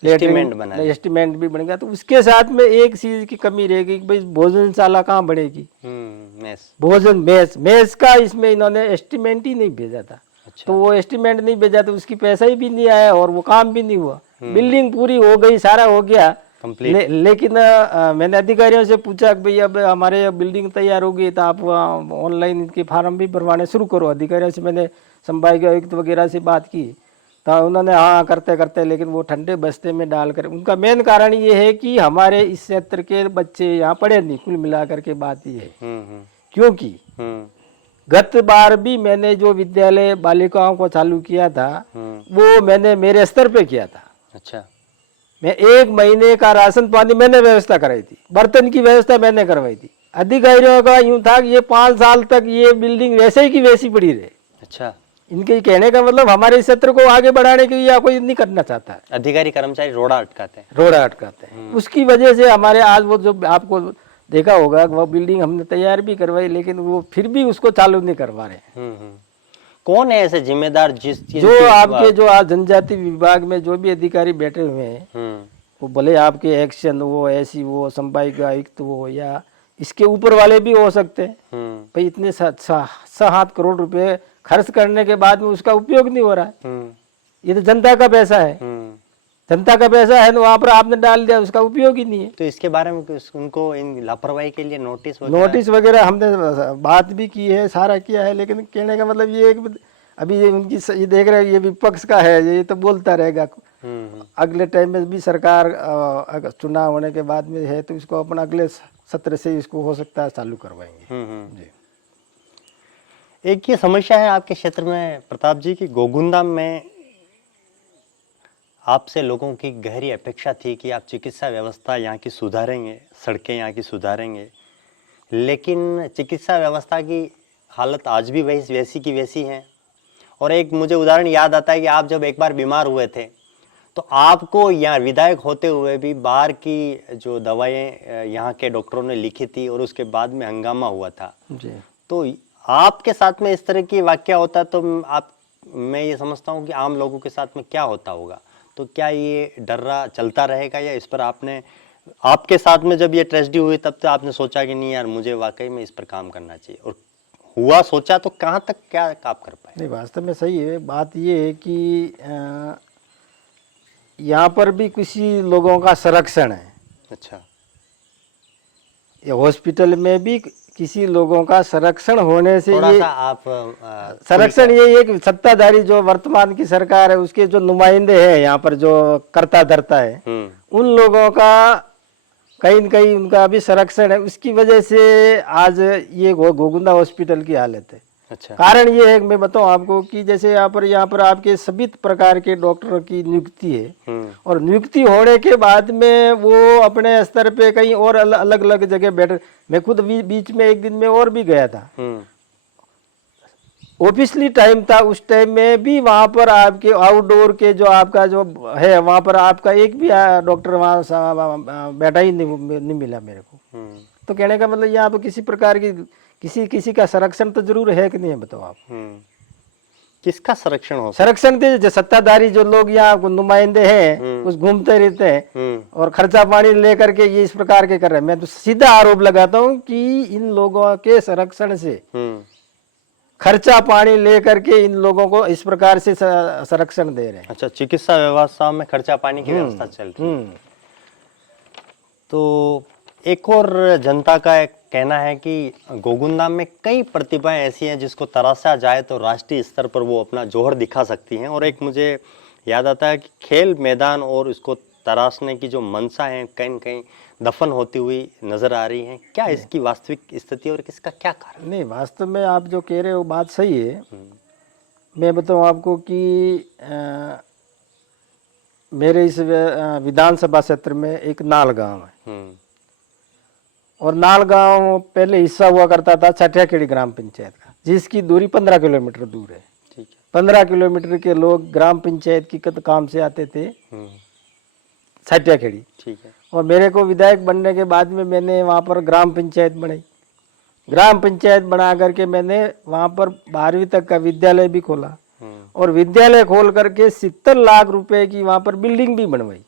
एस्टीमेंट भी बन गया। तो उसके साथ में एक चीज की कमी रहेगी कि भाई भोजनशाला कहाँ बनेगी? मेस का इसमें इन्होंने एस्टीमेंट ही नहीं भेजा था। अच्छा। तो वो एस्टीमेंट नहीं भेजा तो उसकी पैसा ही भी नहीं आया और वो काम भी नहीं हुआ। बिल्डिंग पूरी हो गई, सारा हो गया, लेकिन मैंने अधिकारियों से पूछा कि भाई अब हमारे बिल्डिंग तैयार होगी तो आप ऑनलाइन इनके फार्म भी भरवाने शुरू करो। अधिकारियों से मैंने संभागीय आयुक्त वगैरह से बात की तो उन्होंने हाँ करते करते, लेकिन वो ठंडे बस्ते में डालकर। उनका मेन कारण ये है कि हमारे इस क्षेत्र के बच्चे यहाँ पढ़े नहीं, कुल मिलाकर के बात ये है। क्योंकि गत बार भी मैंने जो विद्यालय बालिकाओं को चालू किया था वो मैंने मेरे स्तर पे किया था। अच्छा। मैं 1 महीने का राशन पानी मैंने व्यवस्था कराई थी, बर्तन की व्यवस्था मैंने करवाई थी। अधिकारियों का यूं था कि ये 5 साल तक ये बिल्डिंग वैसे ही की वैसी पड़ी रहे। अच्छा। इनके कहने का मतलब हमारे क्षेत्र को आगे बढ़ाने के लिए कोई नहीं करना चाहता है। अधिकारी कर्मचारी रोड़ा अटकाते हैं। उसकी वजह से हमारे आज वो जो आपको देखा होगा वो बिल्डिंग हमने तैयार भी करवाई, लेकिन वो फिर भी उसको चालू नहीं करवा रहे। कौन है ऐसे जिम्मेदार जो आपके जो आज जनजाति विभाग में जो भी अधिकारी बैठे हुए हैं, वो भले आपके एक्शन वो ऐसी वो संभागीय आयुक्त वो या इसके ऊपर वाले भी हो सकते हैं। भाई इतने 7 करोड़ रुपए खर्च करने के बाद में उसका उपयोग नहीं हो रहा है। ये तो जनता का पैसा है, जनता का पैसा है, वहां पर आपने डाल दिया, उसका उपयोग ही नहीं है। तो इसके बारे में उनको इन लापरवाही के लिए नोटिस वगैरह हमने बात भी की है, सारा किया है, लेकिन कहने का मतलब ये है कि अभी ये उनकी ये देख रहे हैं ये विपक्ष का है, ये तो बोलता रहेगा। अगले टाइम में भी सरकार चुनाव होने के बाद में है तो इसको अपना अगले सत्र से इसको हो सकता है चालू करवाएंगे। जी। एक ये समस्या है आपके क्षेत्र में प्रताप जी की गोगुंदा में आपसे लोगों की गहरी अपेक्षा थी कि आप चिकित्सा व्यवस्था यहाँ की सुधारेंगे, सड़कें यहाँ की सुधारेंगे, लेकिन चिकित्सा व्यवस्था की हालत आज भी वैसी की वैसी है। और एक मुझे उदाहरण याद आता है कि आप जब एक बार बीमार हुए थे तो आपको यहाँ विधायक होते हुए भी बाहर की जो दवाएं यहाँ के डॉक्टरों ने लिखी थी और उसके बाद में हंगामा हुआ था जी। तो आपके साथ में इस तरह की वाकया होता तो आप मैं ये समझता हूँ कि आम लोगों के साथ में क्या होता होगा, तो क्या ये डर्रा चलता रहेगा, या इस पर आपके साथ में जब ये ट्रेजेडी हुई तब तो आपने सोचा कि नहीं यार मुझे वाकई में इस पर काम करना चाहिए, और हुआ सोचा तो कहाँ तक क्या आप कर पाए? नहीं, वास्तव में सही है। बात ये है कि यहाँ पर भी किसी लोगों का संरक्षण है। अच्छा। ये हॉस्पिटल में भी किसी लोगों का संरक्षण होने से थोड़ा ये सा आप संरक्षण ये एक सत्ताधारी जो वर्तमान की सरकार है उसके जो नुमाइंदे हैं यहाँ पर जो करता धरता है उन लोगों का कहीं न कहीं उनका भी संरक्षण है। उसकी वजह से आज ये गोगुंदा हॉस्पिटल की हालत है। अच्छा। कारण ये है, मैं बताऊं आपको कि जैसे यहाँ पर आपके सभी प्रकार के डॉक्टरों की नियुक्ति है और नियुक्ति होने के बाद में वो अपने स्तर पे कहीं और अलग अलग जगह बैठ। मैं खुद बीच में एक दिन में और भी गया था, ऑफिसली टाइम था, उस टाइम में भी वहां पर आपके आउटडोर के जो आपका जो है वहां पर आपका एक भी डॉक्टर वहां बैठा ही नहीं मिला मेरे को। तो कहने का मतलब यहाँ पर किसी प्रकार की किसी का संरक्षण तो जरूर है कि नहीं है, बताओ आप। किसका संरक्षण हो? संरक्षण जो सत्ताधारी जो लोग यहाँ नुमाइंदे हैं कुछ घूमते रहते हैं और खर्चा पानी लेकर के ये इस प्रकार के कर रहे हैं। मैं तो सीधा आरोप लगाता हूँ कि इन लोगों के संरक्षण से खर्चा पानी लेकर के इन लोगों को इस प्रकार से संरक्षण दे रहे हैं। अच्छा, चिकित्सा व्यवस्था में खर्चा पानी की व्यवस्था चल रही है। तो एक और जनता का एक कहना है कि गोगुंदा में कई प्रतिभाएं ऐसी हैं जिसको तराशा जाए तो राष्ट्रीय स्तर पर वो अपना जोहर दिखा सकती हैं, और एक मुझे याद आता है कि खेल मैदान और इसको तराशने की जो मंशा है कहीं न कहीं दफन होती हुई नजर आ रही है। क्या इसकी वास्तविक स्थिति और किसका क्या कारण? नहीं, वास्तव में आप जो कह रहे हो बात सही है। मैं बताऊं आपको कि मेरे इस विधानसभा क्षेत्र में एक नाल गांव है और नाल गांव पहले हिस्सा हुआ करता था छठियाखेड़ी ग्राम पंचायत का, जिसकी दूरी 15 किलोमीटर दूर है। ठीक है। 15 किलोमीटर के लोग ग्राम पंचायत की काम से आते थे छठियाखेड़ी। ठीक है। और मेरे को विधायक बनने के बाद में मैंने वहाँ पर ग्राम पंचायत बनाई। ग्राम पंचायत बना करके मैंने वहाँ पर 12वीं तक का विद्यालय भी खोला और विद्यालय खोल करके 70 लाख रुपए की वहाँ पर बिल्डिंग भी बनवाई।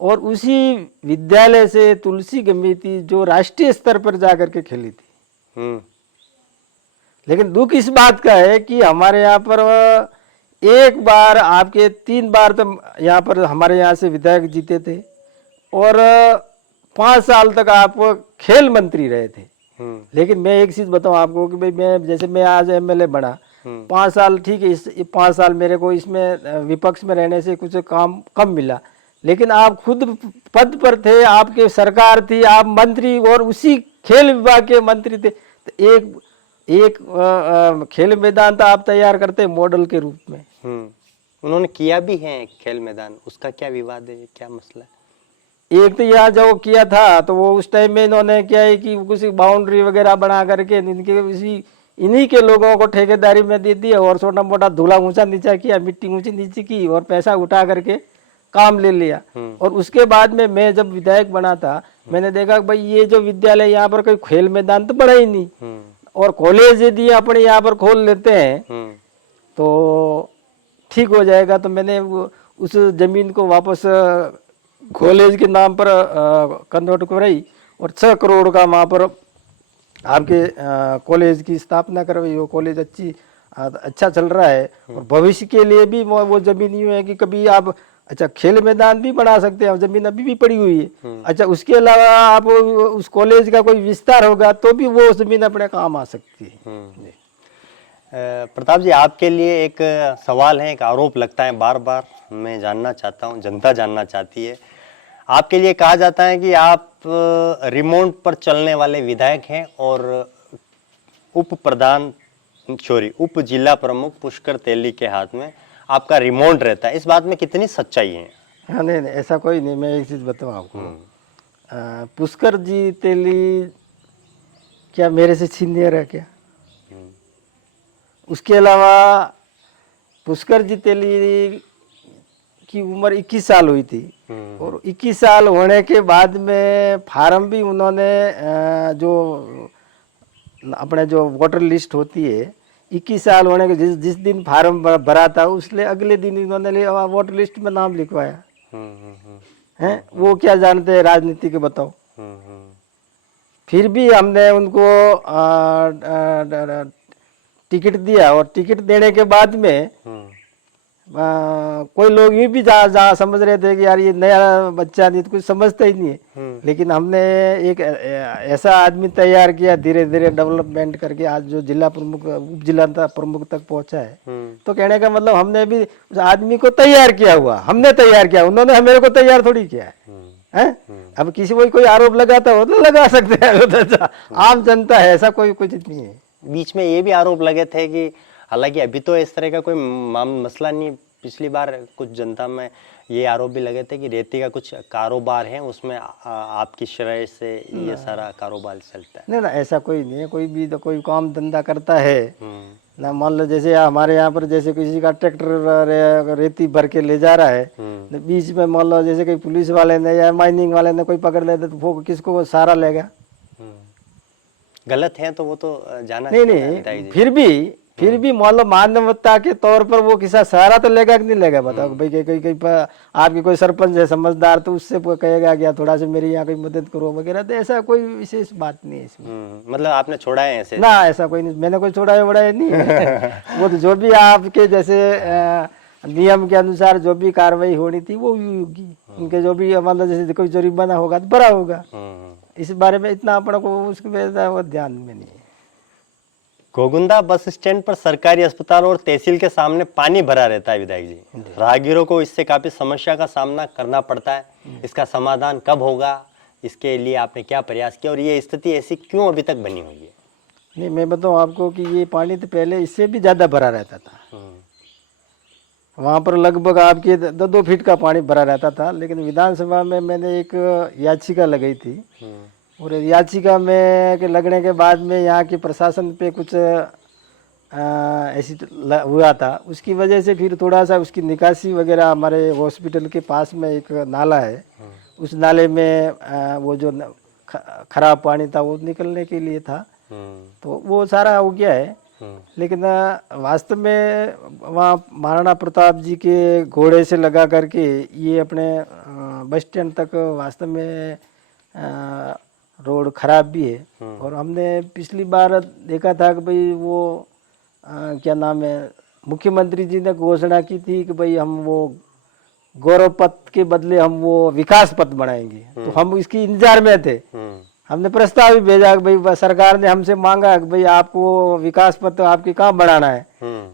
और उसी विद्यालय से तुलसी गंभीती जो राष्ट्रीय स्तर पर जाकर के खेली थी। लेकिन दुख इस बात का है कि हमारे यहाँ पर एक बार आपके 3 बार तो यहाँ पर हमारे यहाँ से विधायक जीते थे और 5 साल तक आप खेल मंत्री रहे थे। लेकिन मैं एक चीज बताऊं आपको कि भाई मैं आज एमएलए बना, 5 साल ठीक है, इस 5 साल मेरे को इसमें विपक्ष में रहने से कुछ काम कम मिला, लेकिन आप खुद पद पर थे, आपके सरकार थी, आप मंत्री और उसी खेल विभाग के मंत्री थे, तो एक खेल मैदान तो आप तैयार करते मॉडल के रूप में। उन्होंने किया भी है खेल मैदान, उसका क्या विवाद है, क्या मसला है? एक तो यहाँ जो किया था तो वो उस टाइम में इन्होंने क्या है कि कुछ बाउंड्री वगैरह बना करके इन्हीं के लोगों को ठेकेदारी में दे दिया और छोटा मोटा धूला ऊंचा नीचा किया, मिट्टी ऊंची नीचे की और पैसा उठा करके काम ले लिया। और उसके बाद में मैं जब विधायक बना था मैंने देखा भाई ये जो विद्यालय यहाँ पर कोई खेल मैदान तो बड़ा ही नहीं और कॉलेज यदि अपने यहाँ पर खोल लेते हैं तो ठीक हो जाएगा। तो मैंने उस जमीन को वापस कॉलेज के नाम पर कन्वर्ट कराई और 6 करोड़ का वहाँ पर आपके कॉलेज की स्थापना करवाई। वो कॉलेज अच्छा चल रहा है और भविष्य के लिए भी वो जमीन यूँ है कि कभी आप अच्छा खेल मैदान भी बना सकते हैं, जमीन अभी भी पड़ी हुई है। अच्छा उसके अलावा आप उस कॉलेज का कोई विस्तार होगा तो भी वो जमीन अपने काम आ सकती है। प्रताप जी, आपके लिए एक सवाल है, एक आरोप लगता है बार बार, मैं जानना चाहता हूँ, जनता जानना चाहती है। आपके लिए कहा जाता है कि आप रिमोट पर चलने वाले विधायक हैं और उप जिला प्रमुख पुष्कर तेली के हाथ में आपका रिमोट रहता है। इस बात में कितनी सच्चाई है? हाँ, नहीं ऐसा कोई नहीं। मैं एक चीज बताऊँ आपको, पुष्कर जी तेली क्या मेरे से सीनियर है क्या? उसके अलावा पुष्कर जी तेली की उम्र 21 साल हुई थी और 21 साल होने के बाद में फार्म भी उन्होंने जो अपने जो वोटर लिस्ट होती है 21 साल होने के जिस दिन फार्म भरा था उसले अगले दिन इन्होंने वोटर लिस्ट में नाम लिखवाया है। वो क्या जानते हैं राजनीति के, बताओ। फिर भी हमने उनको टिकट दिया, और टिकट देने के बाद में कोई लोग ये भी जा समझ रहे थे कि यार ये नया बच्चा नहीं तो कुछ समझता ही नहीं है। लेकिन हमने एक ऐसा आदमी तैयार किया, धीरे धीरे डेवलपमेंट करके आज जो जिला प्रमुख, उप जिला प्रमुख तक पहुंचा है। तो कहने का मतलब हमने भी उस आदमी को तैयार किया हुआ, हमने तैयार किया, उन्होंने मेरे को तैयार थोड़ी किया है। अब किसी को कोई आरोप लगाता हो तो लगा सकते हैं, आम जनता है, ऐसा कोई कुछ नहीं है। बीच में ये भी आरोप लगे थे कि हालांकि अभी तो इस तरह का कोई मसला नहीं, पिछली बार कुछ जनता में ये आरोप भी लगे थे कि रेती का कुछ कारोबार है, उसमें आपकी शरह से ये सारा कारोबार चलता है। नहीं ना, ऐसा कोई नहीं है। कोई भी तो कोई काम धंधा करता है ना, मान लो जैसे हमारे यहाँ पर जैसे किसी का ट्रैक्टर रेती भर के ले जा रहा है, तो बीच में मान लो जैसे कोई पुलिस वाले ने या माइनिंग वाले ने कोई पकड़ लेते तो वो किसको वो सहारा लेगा? गलत है तो वो तो जाना नहीं, फिर भी मान लो मानवता के तौर पर वो किसी सहारा तो लेगा कि नहीं लेगा? बताओ भाई, कहीं आपके कोई सरपंच है समझदार तो उससे कहेगा कि थोड़ा सा मेरी यहाँ कोई मदद करो वगैरह, तो ऐसा कोई विशेष बात नहीं है इसमें। मतलब आपने छोड़ा है ऐसे? ना, ऐसा कोई नहीं, मैंने कोई छोड़ा है नहीं है। वो तो जो भी आपके जैसे नियम के अनुसार जो भी कार्रवाई होनी थी वो भी होगी, उनके जो भी मतलब जैसे कोई जुर्माना होगा तो बड़ा होगा। इस बारे में इतना अपने को उसके वो ध्यान में नहीं है। घोगुंदा बस स्टैंड पर सरकारी अस्पताल और तहसील के सामने पानी भरा रहता है विधायक जी, राहगीरों को इससे काफी समस्या का सामना करना पड़ता है। इसका समाधान कब होगा, इसके लिए आपने क्या प्रयास किया और ये स्थिति ऐसी क्यों अभी तक बनी हुई है? नहीं, मैं बताऊं आपको कि ये पानी तो पहले इससे भी ज्यादा भरा रहता था। वहाँ पर लगभग आपके 2 फीट का पानी भरा रहता था। लेकिन विधानसभा में मैंने एक याचिका लगाई थी, और याचिका में के लगने के बाद में यहाँ के प्रशासन पे कुछ ऐसी हुआ था, उसकी वजह से फिर थोड़ा सा उसकी निकासी वगैरह, हमारे हॉस्पिटल के पास में एक नाला है, उस नाले में वो जो खराब पानी था वो निकलने के लिए था, तो वो सारा हो गया है। लेकिन वास्तव में वहाँ महाराणा प्रताप जी के घोड़े से लगा करके ये अपने बस स्टैंड तक वास्तव में रोड खराब भी है। और हमने पिछली बार देखा था कि भाई वो क्या नाम है, मुख्यमंत्री जी ने घोषणा की थी कि भाई हम वो गौरव पथ के बदले हम वो विकास पथ बनाएंगे, तो हम इसकी इंतजार में थे। हमने प्रस्ताव भी भेजा कि भाई सरकार ने हमसे मांगा कि भाई आपको विकास पथ आपके कहाँ बनाना है।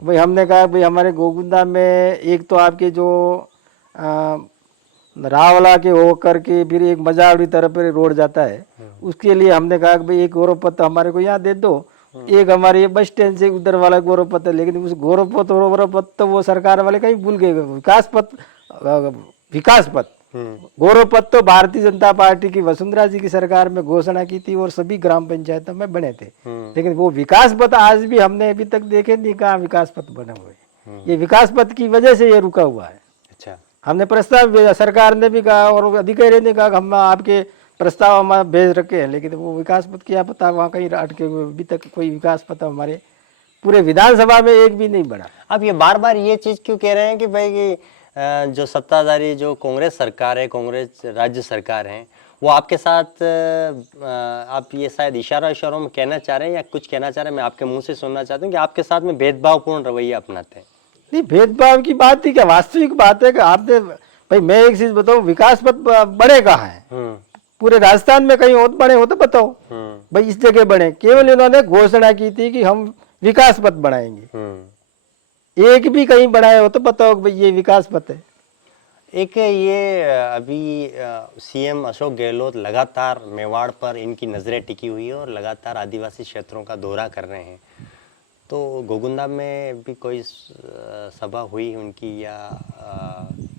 भाई हमने कहा भाई हमारे घोगुंदा में एक तो आपके जो रावला के होकर के फिर एक मजावड़ी तरफ रोड जाता है, उसके लिए हमने कहा कि भाई एक गौरव पथ हमारे को यहाँ दे दो, एक हमारे ये बस स्टैंड से उधर वाला गौरव पथ है। लेकिन उस गौरव पथ तो वो सरकार वाले कहीं भूल गए। विकास पथ गौरव पथ तो भारतीय जनता पार्टी की वसुंधरा जी की सरकार में घोषणा की थी और सभी ग्राम पंचायतों में बने थे। लेकिन वो विकास पथ आज भी हमने अभी तक देखे नहीं, कहा विकास पथ बने हुए। ये विकास पथ की वजह से ये रुका हुआ है। अच्छा, हमने प्रस्ताव भेजा, सरकार ने भी कहा और अधिकारी ने कहा हम आपके प्रस्ताव हमारे भेज रखे हैं, लेकिन वो विकास पथ क्या पता वहाँ कहीं अटके हुए, अभी तक कोई विकास पथ हमारे पूरे विधानसभा में एक भी नहीं बना। अब ये बार बार ये चीज क्यों कह रहे हैं कि भाई कि जो सत्ताधारी जो कांग्रेस सरकार है, कांग्रेस राज्य सरकार है, वो आपके साथ आप ये शायद इशारों में कहना चाह रहे हैं या कुछ कहना चाह रहे हैं, मैं आपके मुंह से सुनना चाहता हूँ कि आपके साथ में भेदभावपूर्ण रवैया अपनाते हैं? नहीं, भेदभाव की बात ही क्या, वास्तविक बात है कि आपने भाई मैं एक चीज बताऊं, विकास पथ बड़े कहाँ है? पूरे राजस्थान में कहीं और बने हो तो बताओ भाई, इस जगह बने। केवल इन्होंने घोषणा की थी कि हम विकास पथ बनाएंगे, एक भी कहीं बनाए हो तो बताओ भाई ये विकास पथ है। एक ये अभी सीएम अशोक गहलोत लगातार मेवाड़ पर इनकी नजरें टिकी हुई है और लगातार आदिवासी क्षेत्रों का दौरा कर रहे हैं, तो घोगुंदा में भी कोई सभा हुई उनकी या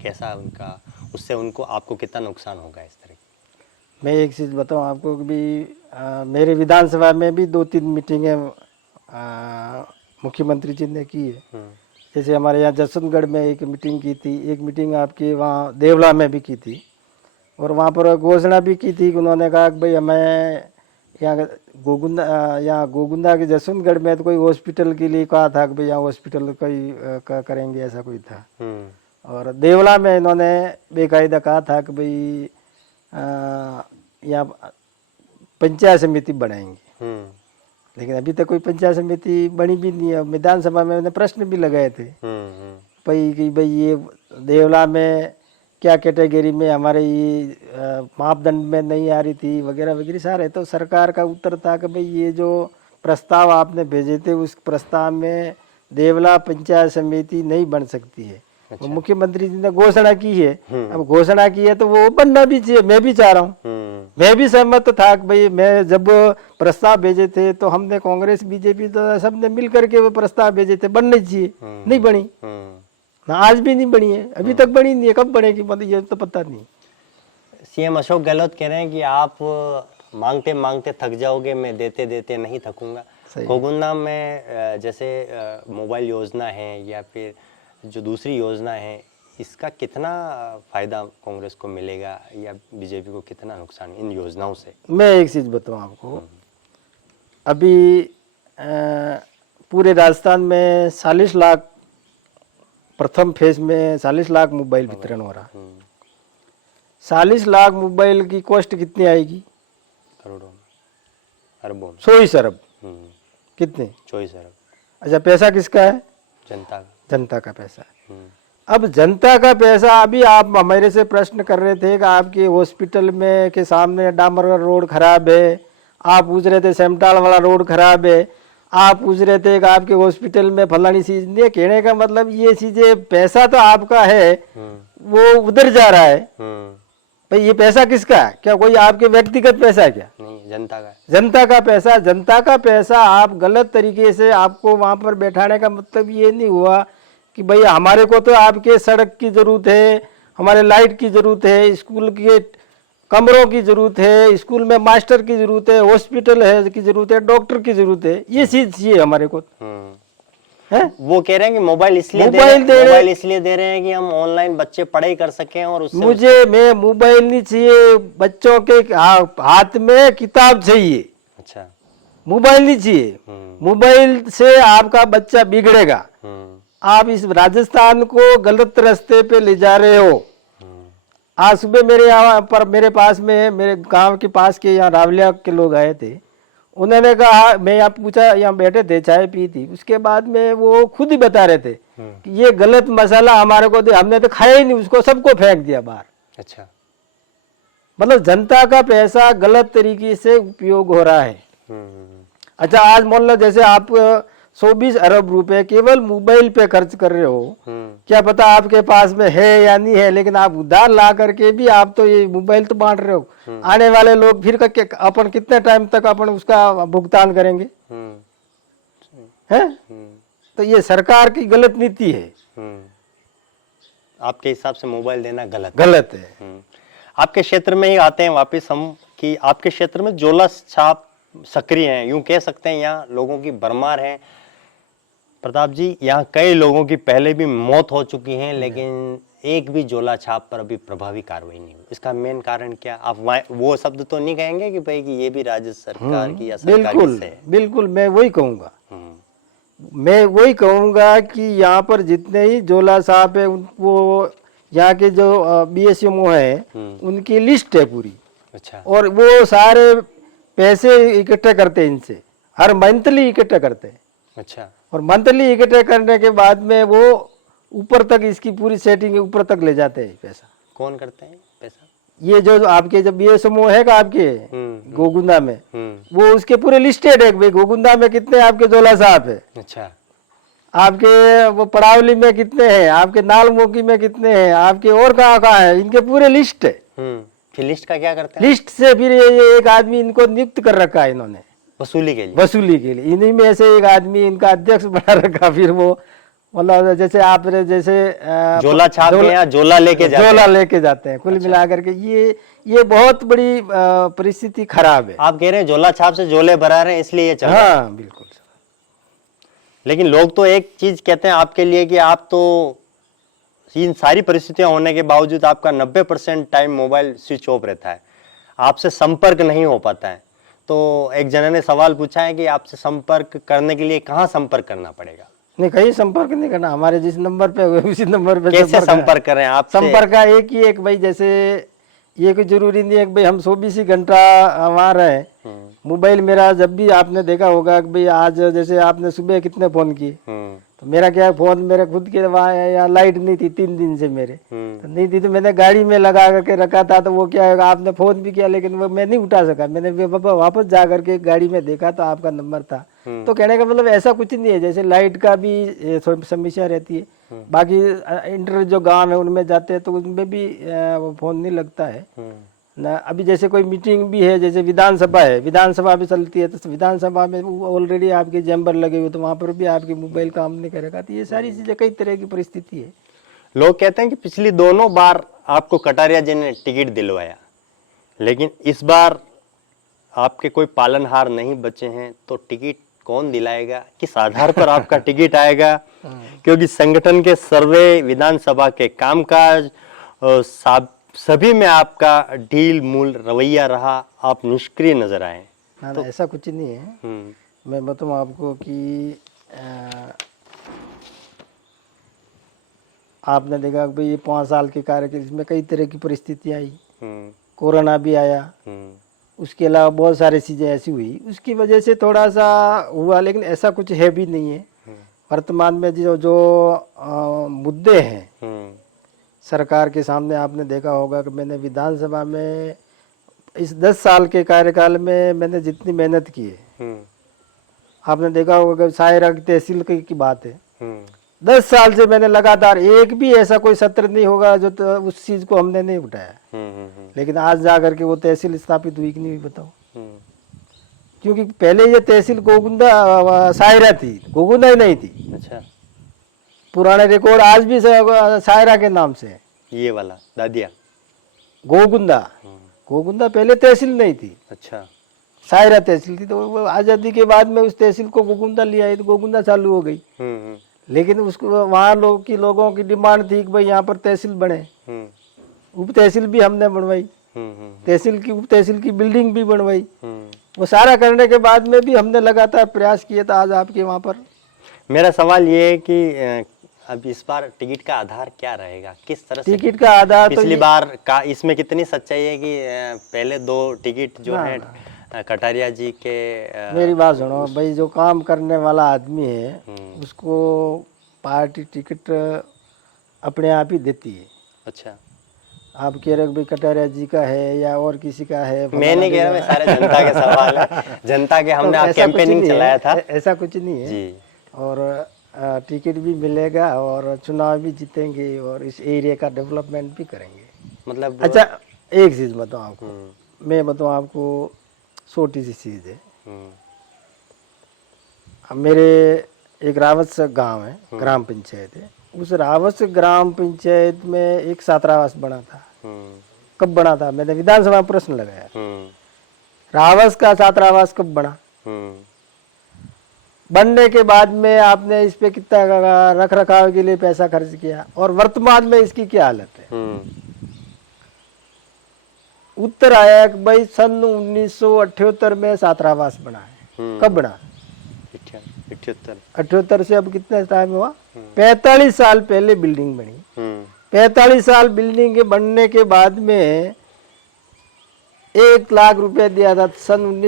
कैसा उनका, उससे उनको आपको कितना नुकसान होगा इस तरह? मैं एक चीज़ बताऊं आपको कि भी मेरे विधानसभा में भी 2-3 मीटिंगें मुख्यमंत्री जी ने की है। जैसे हमारे यहाँ जसवंतगढ़ में एक मीटिंग की थी, एक मीटिंग आपकी वहाँ देवला में भी की थी, और वहाँ पर घोषणा भी की थी कि उन्होंने कहा कि भाई हमें यहाँ गोगुंदा के जसवंतगढ़ में तो कोई हॉस्पिटल के लिए कहा था कि भाई यहाँ हॉस्पिटल कोई करेंगे, ऐसा कोई था। और देवला में इन्होंने बेकायदा कहा था कि भाई यहाँ पंचायत समिति बनाएंगे, लेकिन अभी तक कोई पंचायत समिति बनी भी नहीं है। विधानसभा में मैंने प्रश्न भी लगाए थे भाई ये देवला में क्या कैटेगरी में हमारे ये मापदंड में नहीं आ रही थी वगैरह वगैरह सारे। तो सरकार का उत्तर था कि भाई ये जो प्रस्ताव आपने भेजे थे उस प्रस्ताव में देवला पंचायत समिति नहीं बन सकती है। अच्छा। मुख्यमंत्री जी ने घोषणा की है, अब घोषणा की है तो वो बनना भी चाहिए। मैं भी चाह रहा हूँ, मैं भी सहमत था कि भाई मैं जब प्रस्ताव भेजे थे तो हमने कांग्रेस बीजेपी तो सबने मिल करके वो प्रस्ताव भेजे थे, बनने चाहिए, नहीं बनी ना, आज भी नहीं बनी है, अभी तक बनी नहीं है। कब बनेगी मतलब ये तो पता नहीं। सीएम अशोक गहलोत कह रहे हैं कि आप मांगते मांगते थक जाओगे, मैं देते देते नहीं थकूंगा। गोगुंदा में जैसे मोबाइल योजना है या फिर जो दूसरी योजना है, इसका कितना फायदा कांग्रेस को मिलेगा या बीजेपी को कितना नुकसान इन योजनाओं से? मैं एक चीज बताऊं आपको, अभी पूरे राजस्थान में 40 लाख प्रथम फेज में 40 लाख मोबाइल वितरण हो रहा। 40 लाख मोबाइल की कॉस्ट कितनी आएगी? करोड़ों, अरबों, 100 अरब। कितने? 24 अरब। अच्छा, पैसा किसका है? जनता का। जनता का पैसा है। अब जनता का पैसा, अभी आप हमारे से प्रश्न कर रहे थे कि आपके हॉस्पिटल में के सामने डामर रोड खराब है, आप पूछ रहे थे सेमटाल वाला रोड खराब है, आप पूछ रहे थे कि आपके हॉस्पिटल में फलानी चीज नहीं। कहने का मतलब ये चीजें, पैसा तो आपका है वो उधर जा रहा है। भाई ये पैसा किसका है? क्या कोई आपके व्यक्तिगत पैसा है? क्या नहीं, जनता का। जनता का पैसा। जनता का पैसा आप गलत तरीके से आपको वहां पर बैठाने का मतलब ये नहीं हुआ कि भाई हमारे को तो आपके सड़क की जरूरत है, हमारे लाइट की जरूरत है, स्कूल के कमरों की जरूरत है, स्कूल में मास्टर की जरूरत है, हॉस्पिटल है की जरूरत है, डॉक्टर की जरूरत है, ये चीज चाहिए हमारे को है। वो कह रहे हैं कि मोबाइल इसलिए दे रहे हैं कि हम ऑनलाइन बच्चे पढ़ाई कर सकें और उससे मैं मोबाइल नहीं चाहिए, बच्चों के हाथ में किताब चाहिए। अच्छा, मोबाइल नहीं चाहिए। मोबाइल से आपका बच्चा बिगड़ेगा। आप इस राजस्थान को गलत रास्ते पे ले जा रहे हो। आज सुबह मेरे पास में, मेरे गांव के पास के यहाँ रावलिया के लोग आए थे। उन्होंने कहा, मैं यहाँ पूछा, यहाँ बैठे थे, चाय पी थी, उसके बाद में वो खुद ही बता रहे थे कि ये गलत मसाला हमारे को दे, हमने तो खाया ही नहीं, उसको सबको फेंक दिया बाहर। अच्छा, मतलब जनता का पैसा गलत तरीके से उपयोग हो रहा है। अच्छा, आज मान लो जैसे आप 120 अरब रुपए केवल मोबाइल पे खर्च कर रहे हो, क्या पता आपके पास में है या नहीं है, लेकिन आप उधार ला करके भी आप तो ये मोबाइल तो बांट रहे हो। आने वाले लोग फिर अपन कितने टाइम तक अपन उसका भुगतान करेंगे? हैं? तो ये सरकार की गलत नीति है। आपके हिसाब से मोबाइल देना गलत है। आपके क्षेत्र में ही आते हैं वापस हम, कि आपके क्षेत्र में जोला छाप सक्रिय हैं, यूं कह सकते हैं, यहाँ लोगों की भरमार है। प्रताप जी, यहाँ कई लोगों की पहले भी मौत हो चुकी है, लेकिन एक भी जोला छाप पर अभी प्रभावी कार्रवाई नहीं हुई। इसका मेन कारण क्या? आप वो शब्द तो नहीं कहेंगे कि भाई कि ये भी राज्य सरकार की या सरकार की से है? बिल्कुल, मैं वही कहूंगा। मैं वही कहूंगा कि यहाँ पर जितने ही जोला साहब है, वो यहाँ के जो BSMO है उनकी लिस्ट है पूरी। अच्छा। और वो सारे पैसे इकट्ठे करते हैं इनसे, हर मंथली इकट्ठे करते हैं। अच्छा। और मंथली इकट्ठे करने के बाद में वो ऊपर तक इसकी पूरी सेटिंग ऊपर तक ले जाते हैं पैसा। कौन करते हैं पैसा? ये जो आपके जब BSMO है का आपके गोगुंदा में, वो उसके पूरे लिस्टेड है भाई गोगुंदा में कितने आपके जोला साहब है। अच्छा। आपके वो पड़ावली में कितने हैं, आपके नालमोकी में कितने हैं, आपके और कहाँ है, इनके पूरे लिस्ट है। फिर लिस्ट का क्या करते हैं? लिस्ट से फिर ये एक आदमी इनको नियुक्त कर रखा है इन्होंने वसूली के लिए। वसूली के लिए इन्हीं में से एक आदमी इनका अध्यक्ष बना रखा। फिर वो मतलब जैसे आप जैसे जोला छाप या जोला लेके जाते हैं। कुल मिलाकर के ये बहुत बड़ी परिस्थिति खराब है। आप कह रहे हैं जोला छाप से जोले भरा रहे हैं इसलिए ये चल रहा है। हाँ बिल्कुल। लेकिन लोग तो एक चीज कहते हैं आपके लिए कि आप तो इन सारी परिस्थितियां होने के बावजूद आपका 90% टाइम मोबाइल स्विच ऑफ रहता है, आपसे संपर्क नहीं हो पाता है। तो एक जना ने सवाल पूछा है कि आपसे संपर्क करने के लिए कहाँ संपर्क करना पड़ेगा? नहीं, कहीं संपर्क नहीं करना, हमारे जिस नंबर पे हुए उसी नंबर पे कैसे संपर्क करें आपसे? संपर्क का एक ही एक भाई, जैसे ये कोई जरूरी नहीं है कि भाई हम 24 ही घंटा वहाँ रहे। मोबाइल मेरा जब भी आपने देखा होगा कि भाई आज जैसे आपने सुबह कितने फोन किए, तो मेरा क्या है, फोन मेरे खुद के वहाँ यहाँ लाइट नहीं थी 3 दिन से मेरे, तो नहीं थी, तो मैंने गाड़ी में लगा करके रखा था। तो वो क्या है, आपने फोन भी किया लेकिन वो मैं नहीं उठा सका। मैंने वापस जा करके गाड़ी में देखा तो आपका नंबर था। तो कहने का मतलब ऐसा कुछ नहीं है, जैसे लाइट का भी थोड़ी समस्या रहती है। बाकी इंटर जो गांव है उनमें जाते हैं तो उनमें भी वो फोन नहीं लगता है ना। अभी जैसे कोई मीटिंग भी है, जैसे विधानसभा है, विधानसभा भी चलती है, तो विधानसभा में ऑलरेडी आपके चैम्बर लगे हुए, तो वहाँ पर भी आपके मोबाइल काम नहीं करेगा। तो ये सारी चीजें कई तरह की परिस्थिति है। लोग कहते हैं कि पिछली दोनों बार आपको कटारिया जी ने टिकट दिलवाया, लेकिन इस बार आपके कोई पालनहार नहीं बचे हैं, तो टिकट कौन दिलाएगा? किस आधार पर आपका टिकट आएगा? क्योंकि संगठन के सर्वे, विधानसभा के कामकाज, सभी में आपका ढील मूल रवैया रहा, आप निष्क्रिय नजर आए। ना, ऐसा कुछ नहीं है। मैं बताऊँ आपको कि आपने देखा कि भाई ये 5 साल के कार्यकाल, इसमें कई तरह की परिस्थितियां आई। कोरोना भी आया, उसके अलावा बहुत सारी चीजें ऐसी हुई, उसकी वजह से थोड़ा सा हुआ, लेकिन ऐसा कुछ है भी नहीं है। वर्तमान में जो मुद्दे हैं सरकार के सामने, आपने देखा होगा कि मैंने विधानसभा में इस 10 साल के कार्यकाल में मैंने जितनी मेहनत की है, आपने देखा होगा कि सायरा की तहसील की बात है, 10 साल से मैंने लगातार, एक भी ऐसा कोई सत्र नहीं होगा जो तो उस चीज को हमने नहीं उठाया। लेकिन आज जाकर के वो तहसील स्थापित हुई कि नहीं हुई, बताओ। क्योंकि पहले ये तहसील गोगुंदा सायरा थी, गोगुंदा ही नहीं थी। अच्छा, पुराने रिकॉर्ड आज भी सायरा के नाम से है। ये वाला दादिया गोगुंदा, गोगुंदा पहले तहसील नहीं थी। अच्छा, सायरा तहसील थी। तो वो आजादी के बाद में उस तहसील को गोगुंदा लिया है, तो गोगुंदा चालू हो गई। लेकिन उसको वहाँ लोगों की डिमांड थी कि भाई यहाँ पर तहसील बने। उप तहसील भी हमने बनवाई, तहसील की उप तहसील की बिल्डिंग भी बनवाई। वो सारा करने के बाद में भी हमने लगातार प्रयास किए, तो आज आपके वहाँ पर। मेरा सवाल ये है कि अब इस बार टिकट का आधार क्या रहेगा? किस तरह से टिकट का आधार पिछली बार का इसमें कितनी सच्चाई है कि पहले 2 टिकट जो है कटारिया जी के मेरी बात सुनो भाई, जो काम करने वाला आदमी है उसको पार्टी टिकट अपने आप ही देती है। अच्छा, आप कह रहे हो भाई कटारिया जी का है या और किसी का है, मैं नहीं कह रहा, मैं सारे जनता के सवाल है, जनता के हमने आप कैंपेनिंग चलाया था। ऐसा कुछ नहीं है जी। और टिकट भी मिलेगा और चुनाव भी जीतेंगे और इस एरिया का डेवलपमेंट भी करेंगे। मतलब अच्छा, एक चीज बताऊँ आपको, मैं बताऊँ आपको, छोटी सी चीज है। मेरे एक रावत गांव है, ग्राम पंचायत है, उस रावत ग्राम पंचायत में एक छात्रावास बना था। कब बना था? मैंने विधानसभा में प्रश्न लगाया, रावत का छात्रावास कब बना? बनने के बाद में आपने इस पे कितना रख रखाव के लिए पैसा खर्च किया, और वर्तमान में इसकी क्या हालत है? उत्तर आया कि भाई सन 1978 में छात्रावास बना है। कब बना? 78 से अब कितना टाइम हुआ? 45 साल पहले बिल्डिंग बनी। 45 साल बिल्डिंग के बनने के बाद में 1 लाख रुपए दिया था सन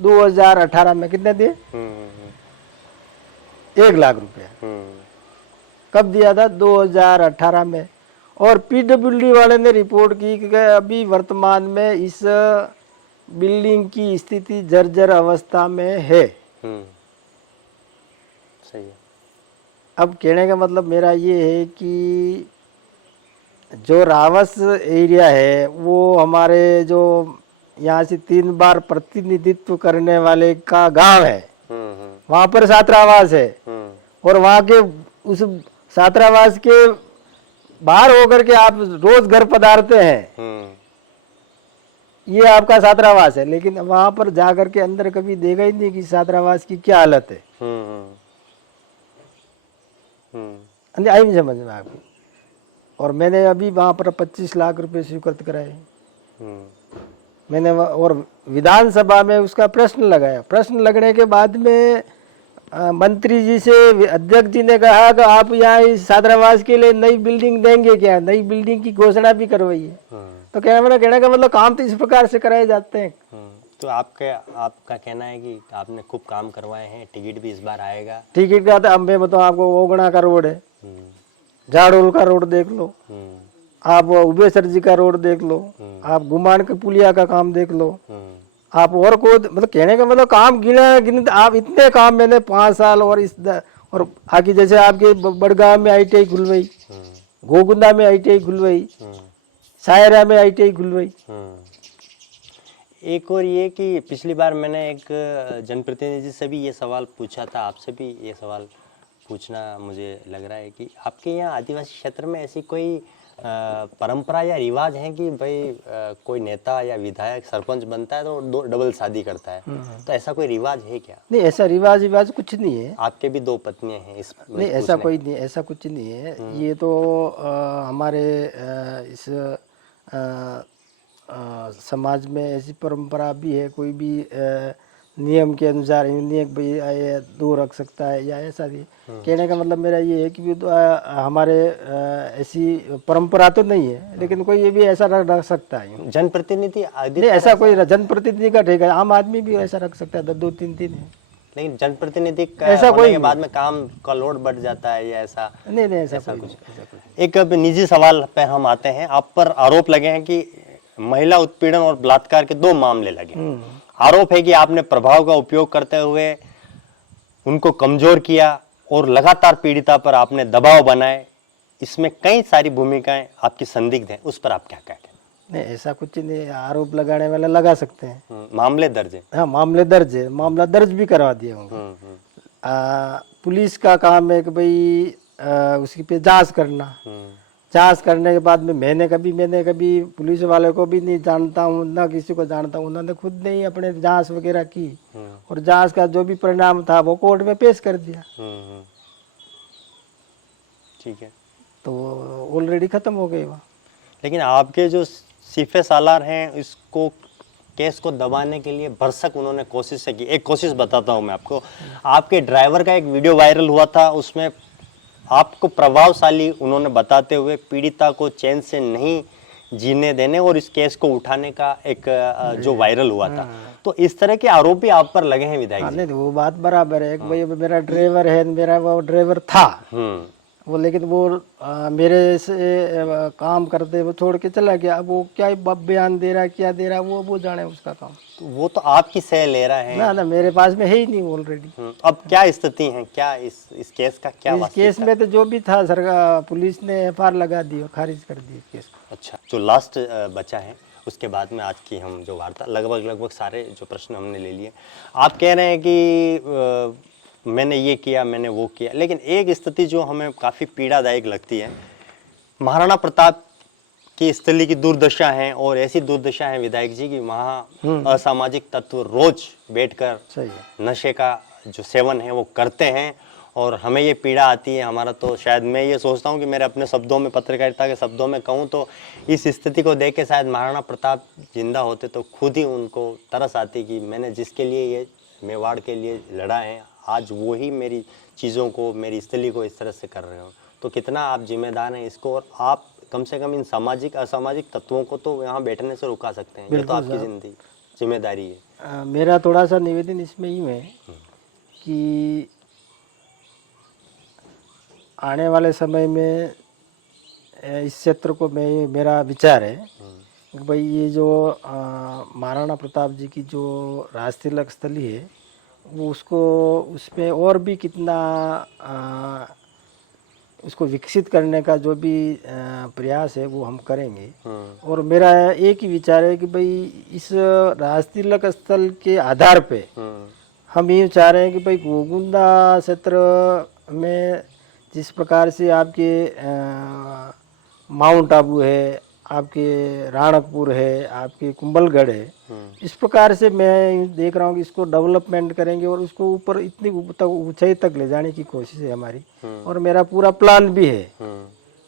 2018 में। कितने दिए? 1 लाख रुपया। कब दिया था? 2018 में। और पीडब्ल्यूडी वाले ने रिपोर्ट की कि अभी वर्तमान में इस बिल्डिंग की स्थिति जर्जर अवस्था में है। सही है। अब कहने का मतलब मेरा ये है कि जो रावस एरिया है वो हमारे जो यहाँ से 3 बार प्रतिनिधित्व करने वाले का गांव है, वहां पर छात्रावास है, और वहां के उस छात्रावास के बाहर होकर के आप रोज घर पधारते हैं, ये आपका छात्रावास है। लेकिन वहां पर जाकर के अंदर कभी देखा ही नहीं कि छात्रावास की क्या हालत है। आई नहीं समझ में आपकी। और मैंने अभी वहां पर 25 लाख रुपए स्वीकृत कराए। मैंने और विधानसभा में उसका प्रश्न लगाया। प्रश्न लगने के बाद में मंत्री जी से अध्यक्ष जी ने कहा कि आप यहाँ इस छात्रावास के लिए नई बिल्डिंग देंगे क्या? नई बिल्डिंग की घोषणा भी करवाई है। तो कहने का मतलब काम तो इस प्रकार से कराए जाते हैं। तो आपका कहना है कि आपने खूब काम करवाए हैं, टिकट भी इस बार आएगा। टिकट का तो अब मैं बताऊँ आपको, ओगना का रोड है, झाड़ोल का रोड देख लो, आप उबेसर जी का रोड देख लो, आप गुमान के पुलिया का काम देख लो, आप और को मतलब कहने का मतलब काम गिने आप इतने काम मैंने 5 साल और आगे जैसे आपके बड़गांव में ITI खुलवाई, गोगुंदा में ITI खुलवाई, सायरा में ITI खुलवाई। एक और ये कि पिछली बार मैंने एक जनप्रतिनिधि से भी ये सवाल पूछा था, आपसे भी ये सवाल पूछना मुझे लग रहा है कि आपके यहाँ आदिवासी क्षेत्र में ऐसी कोई परंपरा या रिवाज है कि भाई कोई नेता या विधायक सरपंच बनता है तो डबल शादी करता है, तो ऐसा कोई रिवाज है क्या? नहीं, ऐसा रिवाज कुछ नहीं है। आपके भी 2 पत्नियां हैं इस नहीं, ऐसा कोई नहीं, ऐसा कुछ नहीं है। ये तो हमारे इस समाज में ऐसी परंपरा भी है, कोई भी नियम के अनुसार नहीं है भाई ये 2 रख सकता है या ऐसा भी। कहने का मतलब मेरा ये है कि हमारे ऐसी परंपरा तो नहीं है, लेकिन कोई ये भी ऐसा रख सकता है। जनप्रतिनिधि नहीं, ऐसा कोई जनप्रतिनिधि का ठीक है, आम आदमी भी ऐसा रख सकता है, 2-3 है। लेकिन जनप्रतिनिधि का ऐसा होने कोई के बाद में काम का लोड बढ़ जाता है या ऐसा? नहीं, ऐसा कुछ। एक अब निजी सवाल पे हम आते हैं। आप पर आरोप लगे हैं कि महिला उत्पीड़न और बलात्कार के 2 मामले लगे। आरोप है कि आपने प्रभाव का उपयोग करते हुए उनको कमजोर किया और लगातार पीड़िता पर आपने दबाव बनाए। इसमें कई सारी भूमिकाएं आपकी संदिग्ध हैं, उस पर आप क्या कहते हैं? नहीं, ऐसा कुछ नहीं, आरोप लगाने वाले लगा सकते हैं। मामले दर्ज है? हाँ, मामले दर्ज है, मामला दर्ज भी करवा दिए होंगे। पुलिस का काम है कि भाई उसकी पे जांच करना। जांच करने के बाद में मैंने कभी पुलिस वाले को भी नहीं जानता हूँ, ना किसी को जानता हूँ। उन्होंने खुद ने ही अपने जांच वगैरह की और जांच का जो भी परिणाम था वो कोर्ट में पेश कर दिया। ठीक है, तो ऑलरेडी खत्म हो गई वहाँ। लेकिन आपके जो सीफे सालार हैं, इसको केस को दबाने के लिए भरसक उन्होंने कोशिश की। एक कोशिश बताता हूं मैं आपको। आपके ड्राइवर का एक वीडियो वायरल हुआ था, उसमें आपको प्रभावशाली उन्होंने बताते हुए पीड़िता को चैन से नहीं जीने देने और इस केस को उठाने का एक जो वायरल हुआ था। तो इस तरह के आरोप भी आप पर लगे हैं विधायक जी? नहीं, वो बात बराबर है। भाई मेरा ड्राइवर है, मेरा वो ड्राइवर था वो, लेकिन वो मेरे से काम करते वो छोड़ के चला गया। अब वो क्या बयान दे रहा, क्या दे रहा, वो जाने उसका काम। तो वो तो आपकी सह ले रहा है ना, मेरे पास में है ही नहीं ऑलरेडी। अब क्या स्थिति है, क्या इस केस का क्या? इस केस में तो जो भी था सरकार, पुलिस ने FIR लगा दी और खारिज कर दी केस को। अच्छा, जो लास्ट बचा है उसके बाद में आज की हम जो वार्ता, लगभग सारे जो प्रश्न हमने ले लिए। आप कह रहे हैं कि मैंने ये किया, मैंने वो किया, लेकिन एक स्थिति जो हमें काफ़ी पीड़ादायक लगती है, महाराणा प्रताप की स्थली की दुर्दशा है। और ऐसी दुर्दशा है विधायक जी की वहाँ असामाजिक तत्व रोज बैठकर नशे का जो सेवन है वो करते हैं और हमें ये पीड़ा आती है। हमारा तो शायद, मैं ये सोचता हूँ कि मेरे अपने शब्दों में, पत्रकारिता के शब्दों में कहूँ तो इस स्थिति को देख के शायद महाराणा प्रताप जिंदा होते तो खुद ही उनको तरस आती कि मैंने जिसके लिए ये मेवाड़ के लिए लड़ा है, आज वो ही मेरी चीज़ों को, मेरी स्थली को इस तरह से कर रहे हो। तो कितना आप जिम्मेदार हैं इसको, और आप कम से कम इन सामाजिक असामाजिक तत्वों को तो यहाँ बैठने से रुका सकते हैं। ये तो आपकी जिम्मेदारी है। मेरा थोड़ा सा निवेदन इसमें ही है कि आने वाले समय में इस क्षेत्र को मेरा विचार है कि भाई ये जो महाराणा प्रताप जी की जो राजतिलक स्थली है वो उसमें और भी कितना उसको विकसित करने का जो भी प्रयास है वो हम करेंगे। और मेरा एक ही विचार है कि भाई इस राजतिलक स्थल के आधार पे हम ये चाह रहे हैं कि भाई गोगुंदा क्षेत्र में जिस प्रकार से आपके माउंट आबू है, आपके राणकपुर है, आपके कुंभलगढ़ है, इस प्रकार से मैं देख रहा हूँ कि इसको डेवलपमेंट करेंगे और उसको ऊपर इतनी ऊंचाई तक ले जाने की कोशिश है हमारी। और मेरा पूरा प्लान भी है,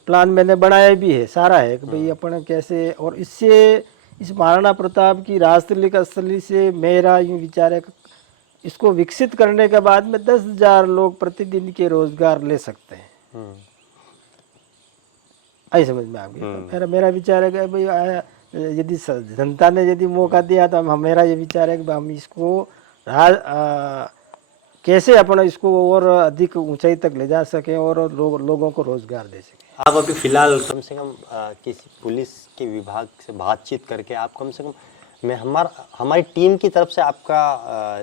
प्लान मैंने बनाया भी है, सारा है कि भाई अपन कैसे, और इससे इस महाराणा प्रताप की राजतली का स्थली से मेरा यूं विचार है, इसको विकसित करने के बाद में 10,000 लोग प्रतिदिन के रोजगार ले सकते हैं। आई समझ में आ गई। तो मेरा विचार है कि भाई यदि जनता ने यदि मौका दिया तो मेरा ये विचार है कि हम इसको कैसे अपना इसको और अधिक ऊंचाई तक ले जा सके और लोगों को रोजगार दे सके। आप अभी फिलहाल कम से कम किसी पुलिस के विभाग से बातचीत करके आप कम से कम हमारी टीम की तरफ से आपका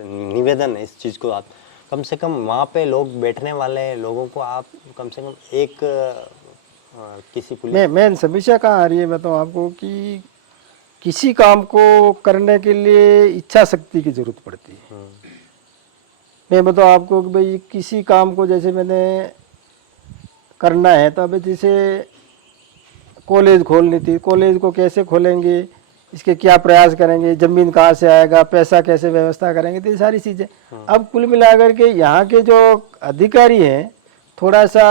निवेदन है इस चीज़ को, आप कम से कम वहाँ पे लोग बैठने वाले लोगों को आप कम से कम एक किसी पुलिस मैं समस्या कहाँ आ रही है बताऊँ आपको कि किसी काम को करने के लिए इच्छा शक्ति की जरूरत पड़ती है। मैं बताऊँ आपको कि भाई किसी काम को जैसे मैंने करना है तो अभी जैसे कॉलेज खोलनी थी, कॉलेज को कैसे खोलेंगे, इसके क्या प्रयास करेंगे, जमीन कहाँ से आएगा, पैसा कैसे व्यवस्था करेंगे, तो ये सारी चीज़ें। अब कुल मिलाकर के यहाँ के जो अधिकारी हैं थोड़ा सा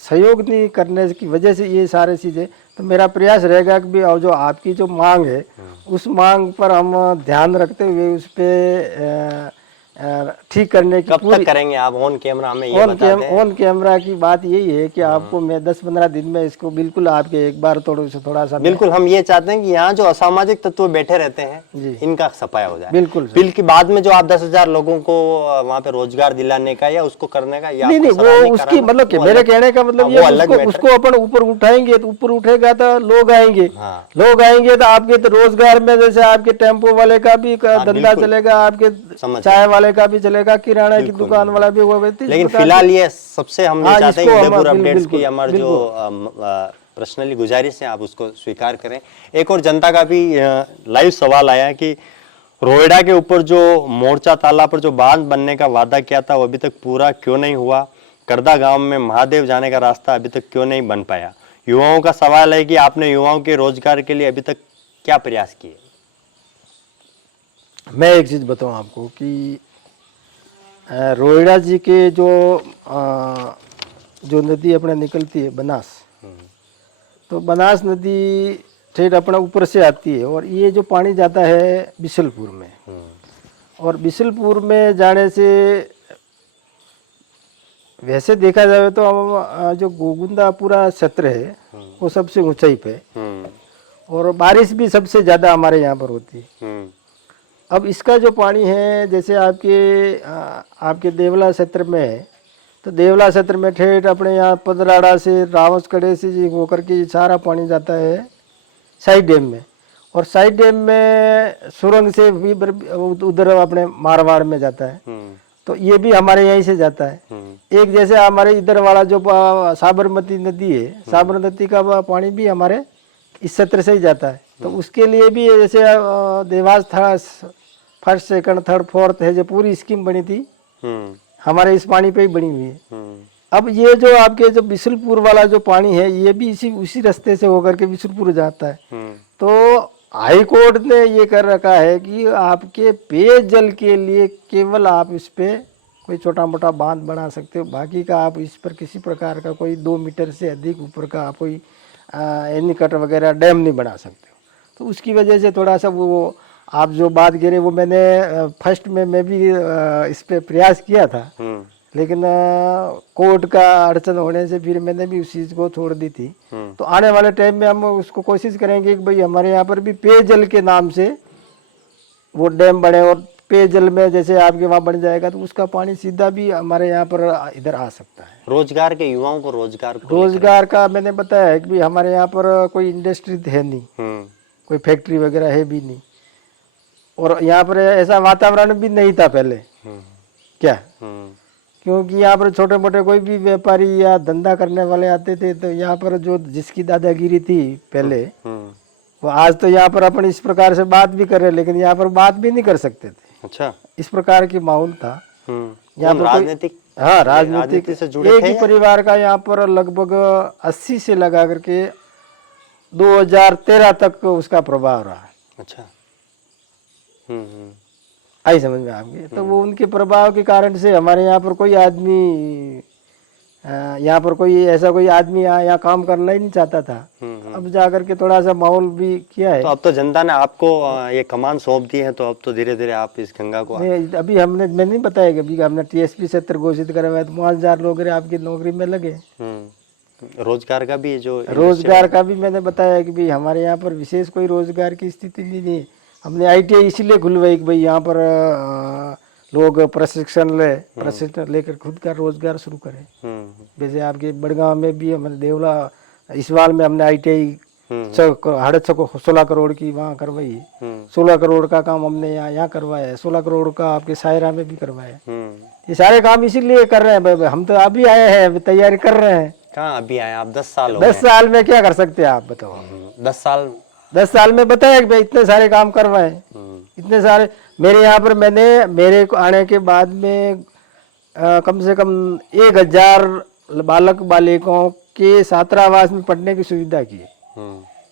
सहयोग नहीं करने की वजह से ये सारी चीज़ें, तो मेरा प्रयास रहेगा कि भी जो आपकी जो मांग है उस मांग पर हम ध्यान रखते हुए उस पर ठीक करने की कब तक करेंगे आप ऑन कैमरा हमें ये बता दें। ऑन कैमरा की बात यही है कि आपको मैं 10-15 दिन में इसको बिल्कुल आपके एक बार थोड़ा सा बिल्कुल हम ये चाहते हैं कि यहाँ जो असामाजिक तत्व बैठे रहते हैं इनका सफाया हो जाए। बिल्कुल बिल के बाद में जो आप 10,000 लोगों को वहाँ पे रोजगार दिलाने का या उसको करने का या नहीं वो उसकी मतलब मेरे कहने का मतलब ये उसको अपन ऊपर उठाएंगे तो ऊपर उठेगा तो लोग आएंगे, लोग आएंगे तो आपके तो रोजगार में जैसे आपके टेम्पो वाले का भी धंधा चलेगा, आपके चाय वाले का भी चलेगा, किराना की दुकान वाला भी होगा। लेकिन फिलहाल ये सबसे हम ये चाहते हैं उदयपुर अपडेट्स की हमारी जो पर्सनली गुजारिश है आप उसको स्वीकार करें। एक और जनता का भी लाइव सवाल आया कि रोहिड़ा के ऊपर जो मोर्चा ताला पर जो बांध बनने का वादा किया था वो अभी तक पूरा क्यों नहीं हुआ? करदा गांव में महादेव जाने का रास्ता अभी तक क्यों नहीं बन पाया? युवाओं का सवाल है कि आपने युवाओं के रोजगार के लिए अभी तक क्या प्रयास किए? मैं एक चीज बताऊं आपको कि रोहिड़ा जी के जो नदी अपने निकलती है बनास, तो बनास नदी ठेठ अपना ऊपर से आती है और ये जो पानी जाता है बिशलपुर में, और बिशलपुर में जाने से वैसे देखा जाए तो हम जो गोगुंदा पूरा क्षेत्र है वो सबसे ऊंचाई पे और बारिश भी सबसे ज्यादा हमारे यहाँ पर होती है। अब इसका जो पानी है जैसे आपके देवला क्षेत्र में है, तो देवला क्षेत्र में ठेठ अपने यहाँ पदराड़ा से रावसकड़े से जी होकर के सारा पानी जाता है साइड डैम में, और साइड डैम में सुरंग से भी उधर अपने मारवाड़ में जाता है, तो ये भी हमारे यहीं से जाता है। एक जैसे हमारे इधर वाला जो साबरमती नदी है, साबरमती का पानी भी हमारे इस क्षेत्र से ही जाता है, तो उसके लिए भी जैसे देवास था फर्स्ट सेकंड थर्ड फोर्थ है जो पूरी स्कीम बनी थी हमारे इस पानी पे ही बनी हुई है। अब ये जो आपके जो बिशुलपुर वाला जो पानी है ये भी उसी रास्ते से होकर के बिशुलपुर जाता है। तो हाई कोर्ट ने ये कर रखा है कि आपके पेयजल के लिए केवल आप इस पे कोई छोटा मोटा बांध बना सकते हो, बाकी का आप इस पर किसी प्रकार का कोई 2 मीटर से अधिक ऊपर का कोई एनीकट वगैरह डैम नहीं बना सकते हो। तो उसकी वजह से थोड़ा सा वो आप जो बात कह रहे वो मैंने फर्स्ट में मैं भी इस पे प्रयास किया था, लेकिन कोर्ट का अड़चन होने से फिर मैंने भी उस चीज़ को छोड़ दी थी। तो आने वाले टाइम में हम उसको कोशिश करेंगे कि भाई हमारे यहाँ पर भी पेयजल के नाम से वो डैम बने, और पेयजल में जैसे आपके वहाँ बन जाएगा तो उसका पानी सीधा भी हमारे यहाँ पर इधर आ सकता है। रोजगार के युवाओं को रोजगार का मैंने बताया है कि हमारे यहाँ पर कोई इंडस्ट्री है नहीं, कोई फैक्ट्री वगैरह है भी नहीं, और यहाँ पर ऐसा वातावरण भी नहीं था पहले क्या, क्योंकि यहाँ पर छोटे मोटे कोई भी व्यापारी या धंधा करने वाले आते थे तो यहाँ पर जो जिसकी दादागिरी थी पहले वो आज तो यहाँ पर अपन इस प्रकार से बात भी कर रहे, लेकिन यहाँ पर बात भी नहीं कर सकते थे। अच्छा, इस प्रकार की माहौल था यहाँ पर। राजनीतिक, हाँ, राजनीतिक से जुड़े एक ही परिवार का यहाँ पर लगभग 80 से लगा करके 2013 तक उसका प्रभाव रहा। अच्छा, आई समझ में आपके। तो वो उनके प्रभाव के कारण से हमारे यहाँ पर कोई आदमी यहाँ पर कोई ऐसा कोई आदमी यहाँ काम करना ही नहीं चाहता था। अब जाकर के थोड़ा सा माहौल भी किया है। तो अब तो जनता ने आपको ये कमान सौंप दी है, तो अब तो धीरे धीरे आप इस गंगा को नहीं, अभी मैंने नहीं बताया कि अभी हमने टीएसपी क्षेत्र घोषित करा हुआ है, तो 5,000 लोग आपकी नौकरी में लगे। रोजगार का भी जो रोजगार का भी मैंने बताया कि भाई हमारे यहाँ पर विशेष कोई रोजगार की स्थिति नहीं है। हमने ITI इसलिए खुलवाई कि भाई यहाँ पर लोग प्रशिक्षण लेकर खुद का रोजगार शुरू करें। जैसे आपके बड़गांव में भी हमारे देवला इसवाल में हमने ITI 16 करोड़ की वहाँ करवाई है। 16 करोड़ का काम हमने यहाँ करवाया है। 16 करोड़ का आपके सायरा में भी करवाया है। ये सारे काम इसीलिए कर रहे हैं भाई, हम तो अभी आए हैं, अभी तैयारी कर रहे हैं। कहाँ अभी आए आप? 10 साल हो 10 साल में क्या कर सकते हैं आप बताओ? 10 साल में बताया कि भाई इतने सारे काम करवाए, इतने सारे। मेरे यहाँ पर मेरे को आने के बाद में कम से कम 1,000 बालक बालिकाओं के छात्रावास में पढ़ने की सुविधा की है।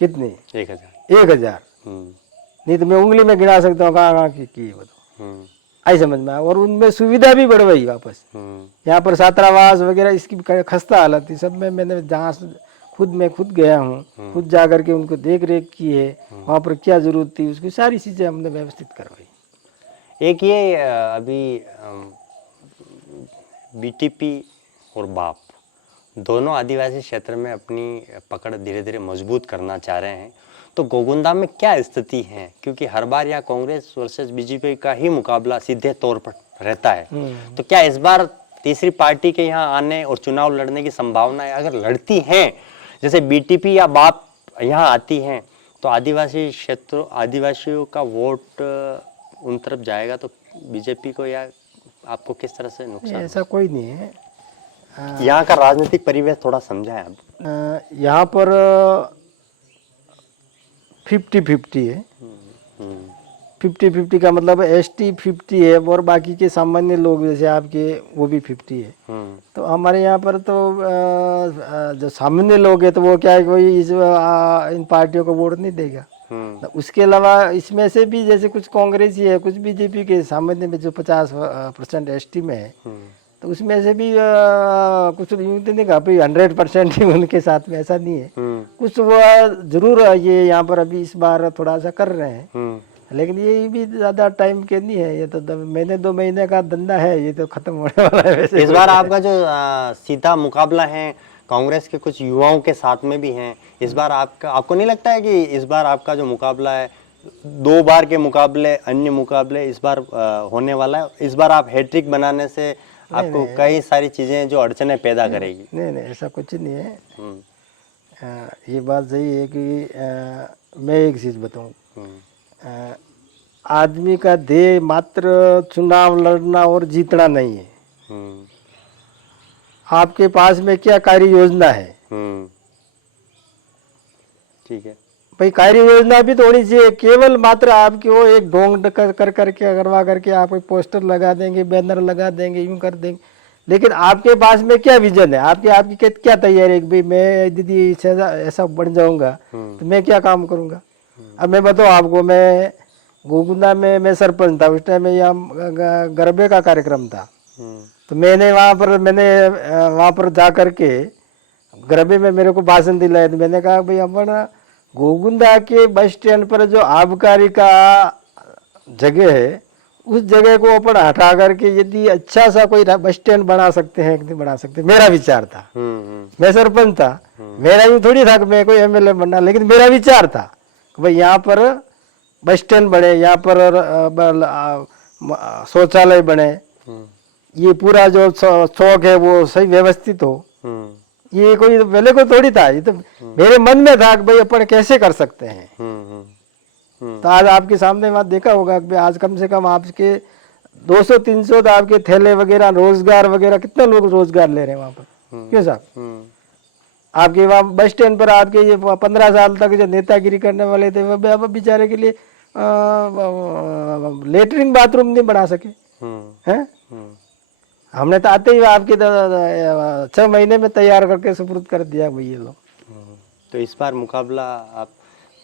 कितनी? 1,000। नहीं तो मैं उंगली में गिना सकता हूँ कहाँ की है बताओ। आई समझ में। और उनमें सुविधा भी बढ़वाई वापस। यहाँ पर छात्रावास वगैरह इसकी खस्ता हालत थी, सब में मैंने जहाँ मैं खुद गया हूँ, खुद जा करके उनको देख रेख की है। वहाँ पर क्या जरूरत थी उसकी सारी चीजें हमने व्यवस्थित करवाई। एक ये अभी BTP और बाप दोनों आदिवासी क्षेत्र में अपनी पकड़ धीरे धीरे मजबूत करना चाह रहे हैं, तो गोगुंदा में क्या स्थिति है? क्योंकि हर बार यहाँ कांग्रेस वर्सेस BJP का ही मुकाबला सीधे तौर पर रहता है, तो क्या इस बार तीसरी पार्टी के यहाँ आने और चुनाव लड़ने की संभावना है? अगर लड़ती हैं, जैसे BTP या बाप यहाँ आती हैं, तो आदिवासी क्षेत्रों आदिवासियों का वोट उन तरफ जाएगा, तो BJP को या आपको किस तरह से नुकसान? ऐसा कोई नहीं है। यहाँ का राजनीतिक परिवेश थोड़ा समझाएं आप। यहाँ पर 50-50 है। 50-50 का मतलब ST 50 है और बाकी के सामान्य लोग जैसे आपके वो भी 50 है। तो हमारे यहाँ पर तो जो सामान्य लोग है तो वो क्या है, कोई इन पार्टियों को वोट नहीं देगा। तो उसके अलावा इसमें से भी जैसे कुछ कांग्रेसी है, कुछ BJP के सामान्य में जो 50% ST में है, तो उसमें से भी कुछ यूँ तो नहीं कहा भाई 100% ही उनके साथ में, ऐसा नहीं है। कुछ वो जरूर ये यहाँ पर अभी इस बार थोड़ा सा कर रहे हैं, लेकिन ये भी ज्यादा टाइम के नहीं है। ये तो 2 महीने का धंधा है, ये तो खत्म होने वाला है। वैसे इस बार आपका जो सीधा मुकाबला है कांग्रेस के कुछ युवाओं के साथ में भी है। इस बार आपको नहीं लगता है कि इस बार आपका जो मुकाबला है 2 बार के मुकाबले अन्य मुकाबले इस बार होने वाला है? इस बार आप हैट्रिक बनाने से आपको कई सारी चीजें जो अड़चने पैदा करेगी। नहीं, ऐसा कुछ नहीं है। ये बात सही है कि मैं एक चीज बताऊं, आदमी का ध्येय मात्र चुनाव लड़ना और जीतना नहीं है। आपके पास में क्या कार्य योजना है? ठीक है भाई, कार्य योजना भी तो होनी चाहिए। केवल मात्र आपकी वो एक ढोंग कर करके करवा करके आप कोई पोस्टर लगा देंगे, बैनर लगा देंगे, यूं कर देंगे, लेकिन आपके पास में क्या विजन है? आपकी क्या तैयारी है? भाई मैं दीदी ऐसा बन जाऊंगा तो मैं क्या काम करूंगा? अब मैं बताऊँ आपको, मैं गोगुंदा में मैं सरपंच था उस टाइम में, यहाँ गरबे का कार्यक्रम था। तो मैंने वहाँ पर जा करके गरबे में मेरे को भाषण दिलाया। तो मैंने कहा भाई अपन गोगुंदा के बस स्टैंड पर जो आबकारी का जगह है, उस जगह को अपन हटा करके यदि अच्छा सा कोई बस स्टैंड बना सकते हैं कि नहीं बना सकते, मेरा विचार था। मैं सरपंच था, मेरा यूँ थोड़ी था कि मैं कोई MLA बनना, लेकिन मेरा विचार था कि भाई यहाँ पर बस स्टैंड बने, यहाँ पर शौचालय बने, ये पूरा जो चौक है वो सही व्यवस्थित हो। ये कोई पहले को थोड़ी था, ये तो मेरे मन में था कि भाई अपन कैसे कर सकते हैं। तो आज आपके सामने बात देखा होगा कि आज कम से कम आपके 200-300 तो आपके थैले वगैरह रोजगार वगैरह, कितने लोग रोजगार ले रहे हैं वहां पर? क्यों साहब? आपके वहाँ बस स्टैंड पर आपके ये 15 साल तक जो नेतागिरी करने वाले थे वो अब बेचारे के लिए लेटरिन बाथरूम नहीं बना सके हैं। हमने तो आते ही आपके 6 महीने में तैयार करके सुपुर्द कर दिया भाई ये लोग। तो इस बार मुकाबला आप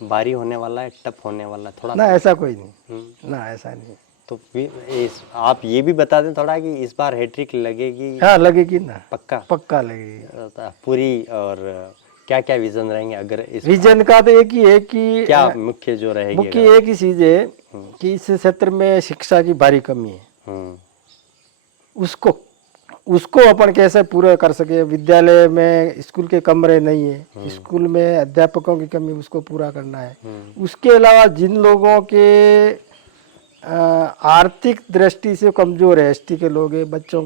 भारी होने वाला है, टफ होने वाला थोड़ा? ना ऐसा कोई नहीं, ना ऐसा नहीं। तो आप ये भी बता दें थोड़ा कि इस बार हैट्रिक लगेगी? हाँ लगेगी ना, पक्का? पक्का लगेगी पूरी। और क्या क्या विजन रहेंगे अगर इस विजन का? तो एक ही है कि क्या मुख्य जो रहेगी? मुख्य एक ही चीज है कि इस क्षेत्र में शिक्षा की भारी कमी है, उसको अपन कैसे पूरा कर सके। विद्यालय में स्कूल के कमरे नहीं है, स्कूल में अध्यापकों की कमी, उसको पूरा करना है। उसके अलावा जिन लोगों के आर्थिक दृष्टि से कमजोर है, एसटी के लोग हैं, बच्चों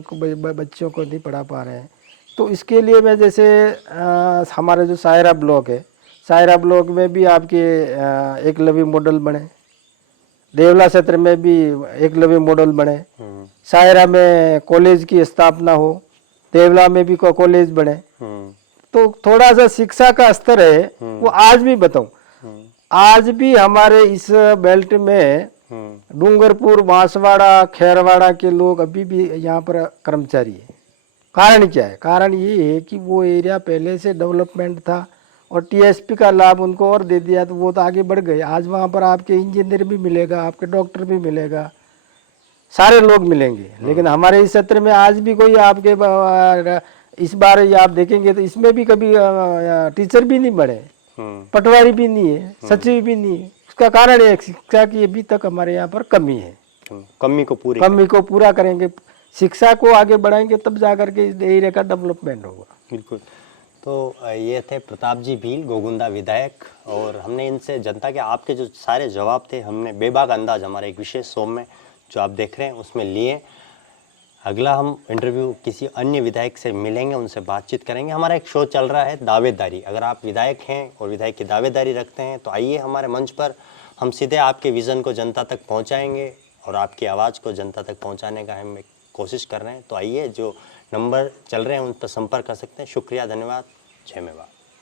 को नहीं पढ़ा पा रहे हैं, तो इसके लिए मैं जैसे हमारे जो सायरा ब्लॉक है, सायरा ब्लॉक में भी आपके एकलव्य मॉडल बने, देवला क्षेत्र में भी एकलव्य मॉडल बने, सायरा में कॉलेज की स्थापना हो, देवला में भी कॉलेज बने। तो थोड़ा सा शिक्षा का स्तर है वो आज भी बताऊं, आज भी हमारे इस बेल्ट में डूंगरपुर, बांसवाड़ा, खैरवाड़ा के लोग अभी भी यहाँ पर कर्मचारी है। कारण क्या है? कारण ये है कि वो एरिया पहले से डेवलपमेंट था और टीएसपी का लाभ उनको और दे दिया, तो वो तो आगे बढ़ गए। आज वहाँ पर आपके इंजीनियर भी मिलेगा, आपके डॉक्टर भी मिलेगा, सारे लोग मिलेंगे। लेकिन हमारे इस क्षेत्र में आज भी कोई आपके इस बार आप देखेंगे तो इसमें भी कभी टीचर भी नहीं बने, पटवारी भी नहीं है, सचिव भी नहीं है। उसका कारण है शिक्षा की अभी तक हमारे यहाँ पर कमी है। कमी को पूरा करेंगे, शिक्षा को आगे बढ़ाएंगे, तब जाकर के इस एरिया का डेवलपमेंट होगा। बिल्कुल। तो ये थे प्रताप जी भील, गोगुंदा विधायक, और हमने इनसे जनता के आपके जो सारे जवाब थे हमने बेबाक अंदाज हमारे एक विशेष शो में जो आप देख रहे हैं उसमें लिए। अगला हम इंटरव्यू किसी अन्य विधायक से मिलेंगे, उनसे बातचीत करेंगे। हमारा एक शो चल रहा है दावेदारी। अगर आप विधायक हैं और विधायक की दावेदारी रखते हैं तो आइए हमारे मंच पर, हम सीधे आपके विज़न को जनता तक पहुंचाएंगे और आपकी आवाज़ को जनता तक पहुंचाने का हम कोशिश कर रहे हैं। तो आइए, जो नंबर चल रहे हैं उन पर संपर्क कर सकते हैं। शुक्रिया, धन्यवाद, जय मेवा।